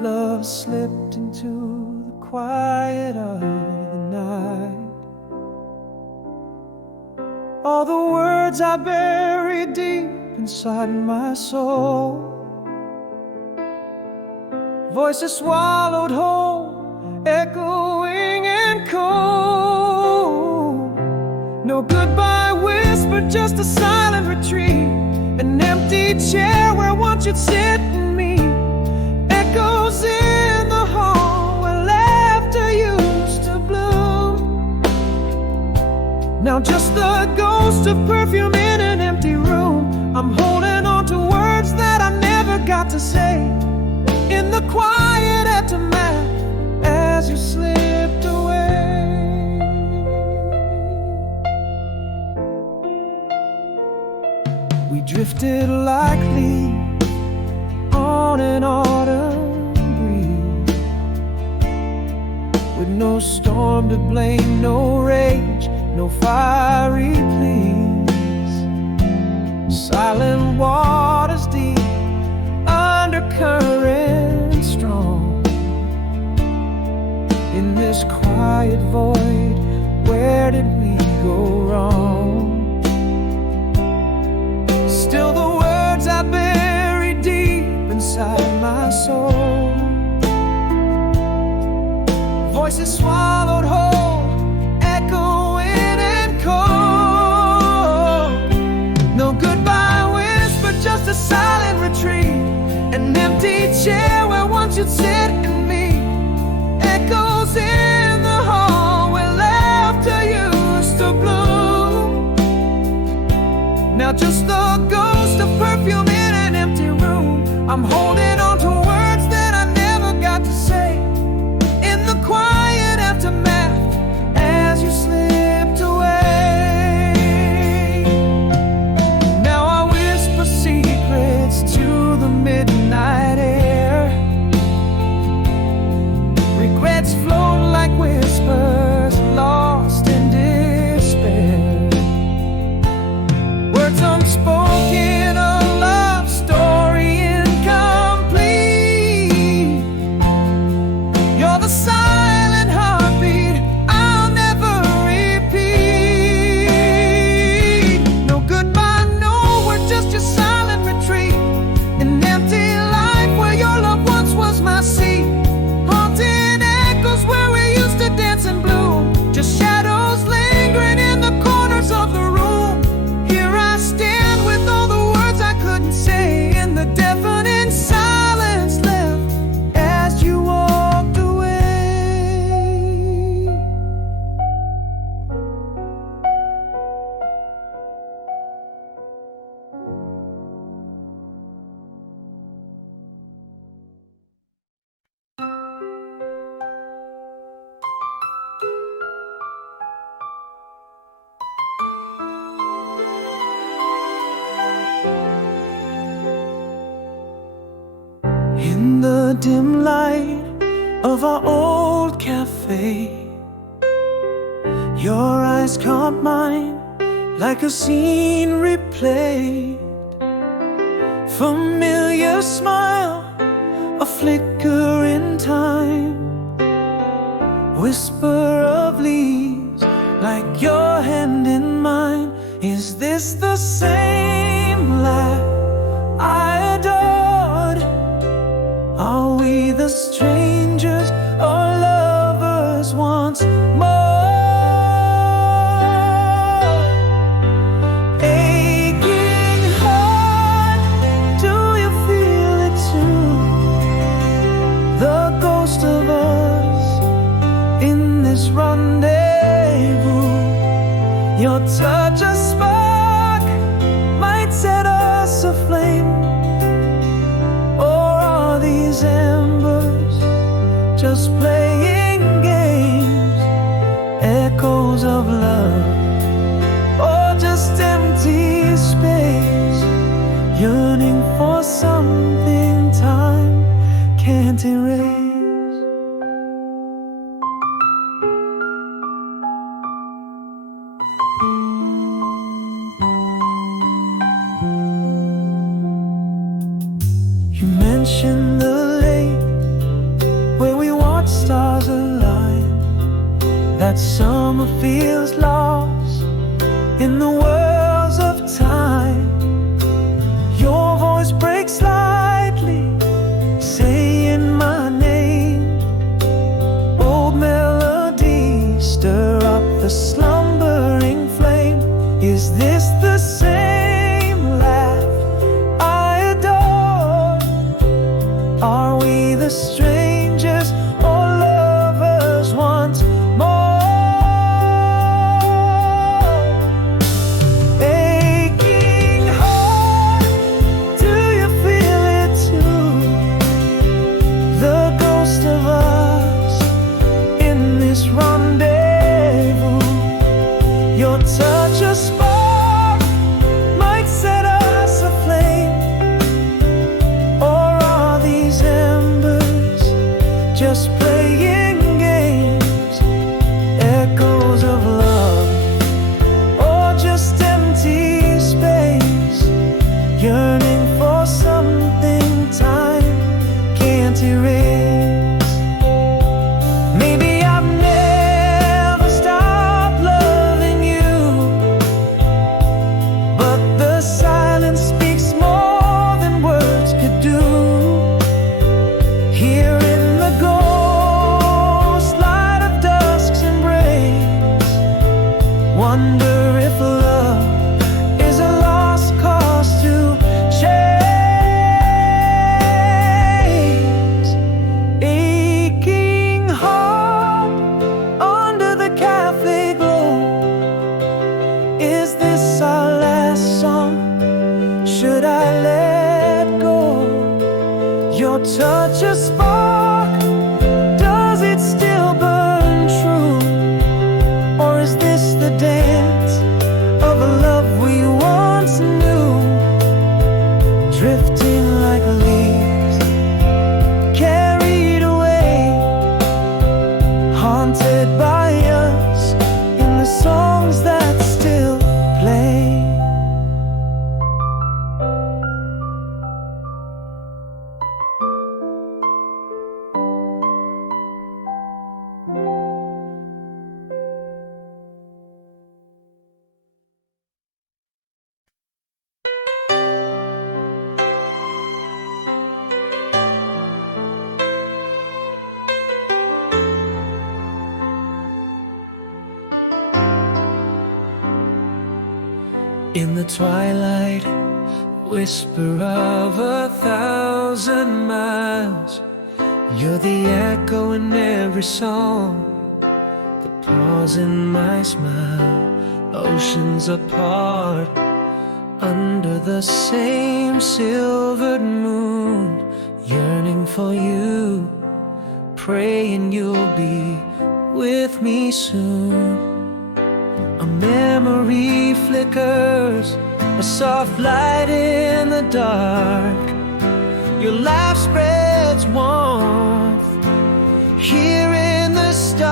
Love slipped into the quiet of the night. All the words I buried deep inside my soul, voices swallowed whole, echoing and cold. No goodbye whisper, just a silent retreat, an empty chair where once you'd sit and me. Echoes in the hall where laughter used to bloom. Now just the ghost of perfume in an empty room. I'm holding on to words that I never got to say, in the quiet aftermath as you slipped away. We drifted like leaves on an autumn breeze, with no storm to blame, no rage, no fiery pleas. Silent waters deep, undercurrent strong. In this quiet void, where did we go wrong? Still the words I buried deep inside my soul, voices swallowed whole, echoing and cold. No goodbye whisper, just a silent retreat, an empty chair where once you'd sit and me. Echoes in the hall where laughter used to bloom. Now just the ghost of perfume in an empty room. I'm holding on to words that I never got to say, in the quiet aftermath as you slipped away. Now I whisper secrets to the midnight air. Regrets float like whispers, lost in despair. Words unspoken, a love story incomplete. You're the silent heartbeat I'll never repeat. No goodbye, no, we're just your silent retreat, an empty life where your love once was my seat. Haunting echoes where we used to dance and bloom, just shadows lingering in the corners of the room. Here I stand with all the words I couldn't say, in the deafening silence left as you walked away. In the dim light of our old cafe, your eyes caught mine like a scene replayed. Familiar smile, a flicker in time, whisper of leaves like your hand in mine. Is this the same laugh I adored? Are we the strangers or lovers once more? Aching heart, do you feel it too? The ghost of us in this rendezvous. Your touch a spark might set us aflame. Or are these embers just playing games? Echoes of love, or just empty space, yearning for something time can't erase. You mentioned the lake where we watch stars align. That summer feels lost in the whirls of time. Your voice breaks slightly, saying my name. Old melodies stir up the slumbering flame. Is this the same laugh I adore? Are we the strangers or lovers once more? Aching heart, do you feel it too? The ghost of us in this rendezvous. Your touch a spark might set us aflame. Or are these embers just playing games? Echoes of love, or just empty space, yearning for something time can't erase. Maybe I've never stopped loving you, but the silence speaks more than words could do. Here in the ghost light of dusk's embrace, wonder if love is a lost cause to chase. Aching heart under the cafe glow. Is this our last song? Should I let go? Your touch a spark, does it still burn true? Or is this the dance of a love we once knew? Drifting like leaves, carried away, haunted by us in the songs that still play. In the twilight, whisper of 1,000 miles, you're the echo in every song, the pause in my smile. Oceans apart, under the same silvered moon, yearning for you, praying you'll be with me soon. A memory flickers, a soft light in the dark. Your laugh spreads warmth here in the stark.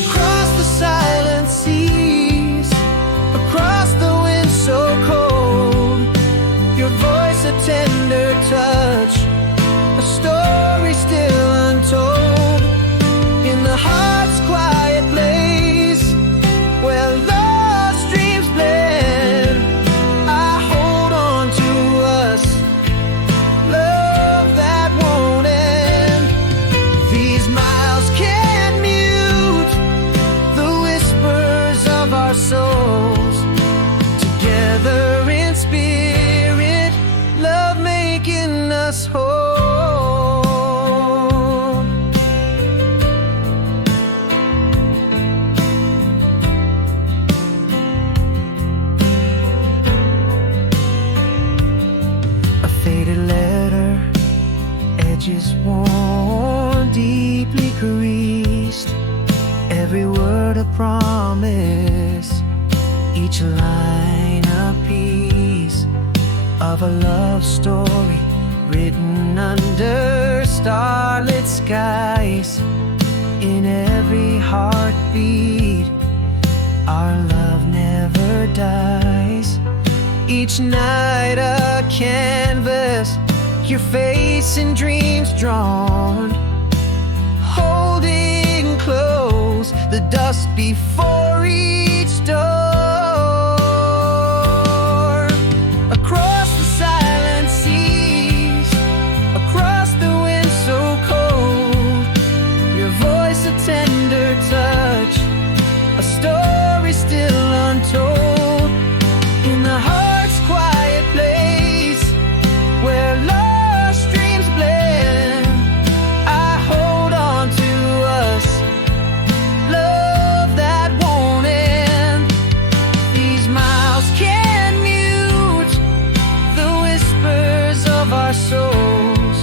Across the silent seas, across the wind so cold, us whole. A faded letter, edges worn, deeply creased. Every word a promise, each line a piece of a love story written under starlit skies. In every heartbeat, our love never dies. Each night a canvas, your face in dreams drawn, holding close the dust before each door. Across the silent seas, across the wind so cold, your voice a tender touch, a story still untold. In the heart's quiet place where lost dreams blend, I hold on to us, love that won't end. These miles can't mute the whispers of our souls.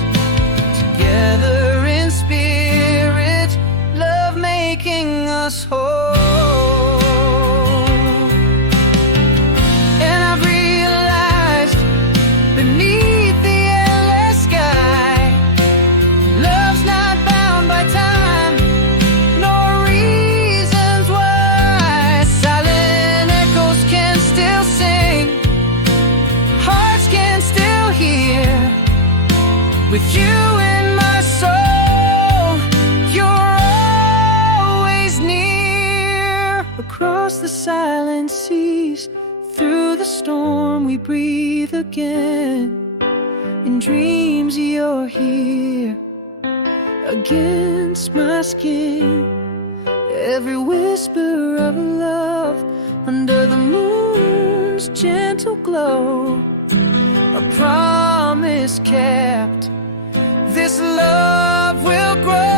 Together in spirit, love making us whole. And I've realized beneath the endless sky, love's not bound by time nor reasons why. Silent echoes can still sing, hearts can still hear. With you in my soul, you're always near. Across the silent seas, through the storm we breathe again. In dreams you're here, against my skin. Every whisper of love under the moon's gentle glow, a promise kept. This love will grow.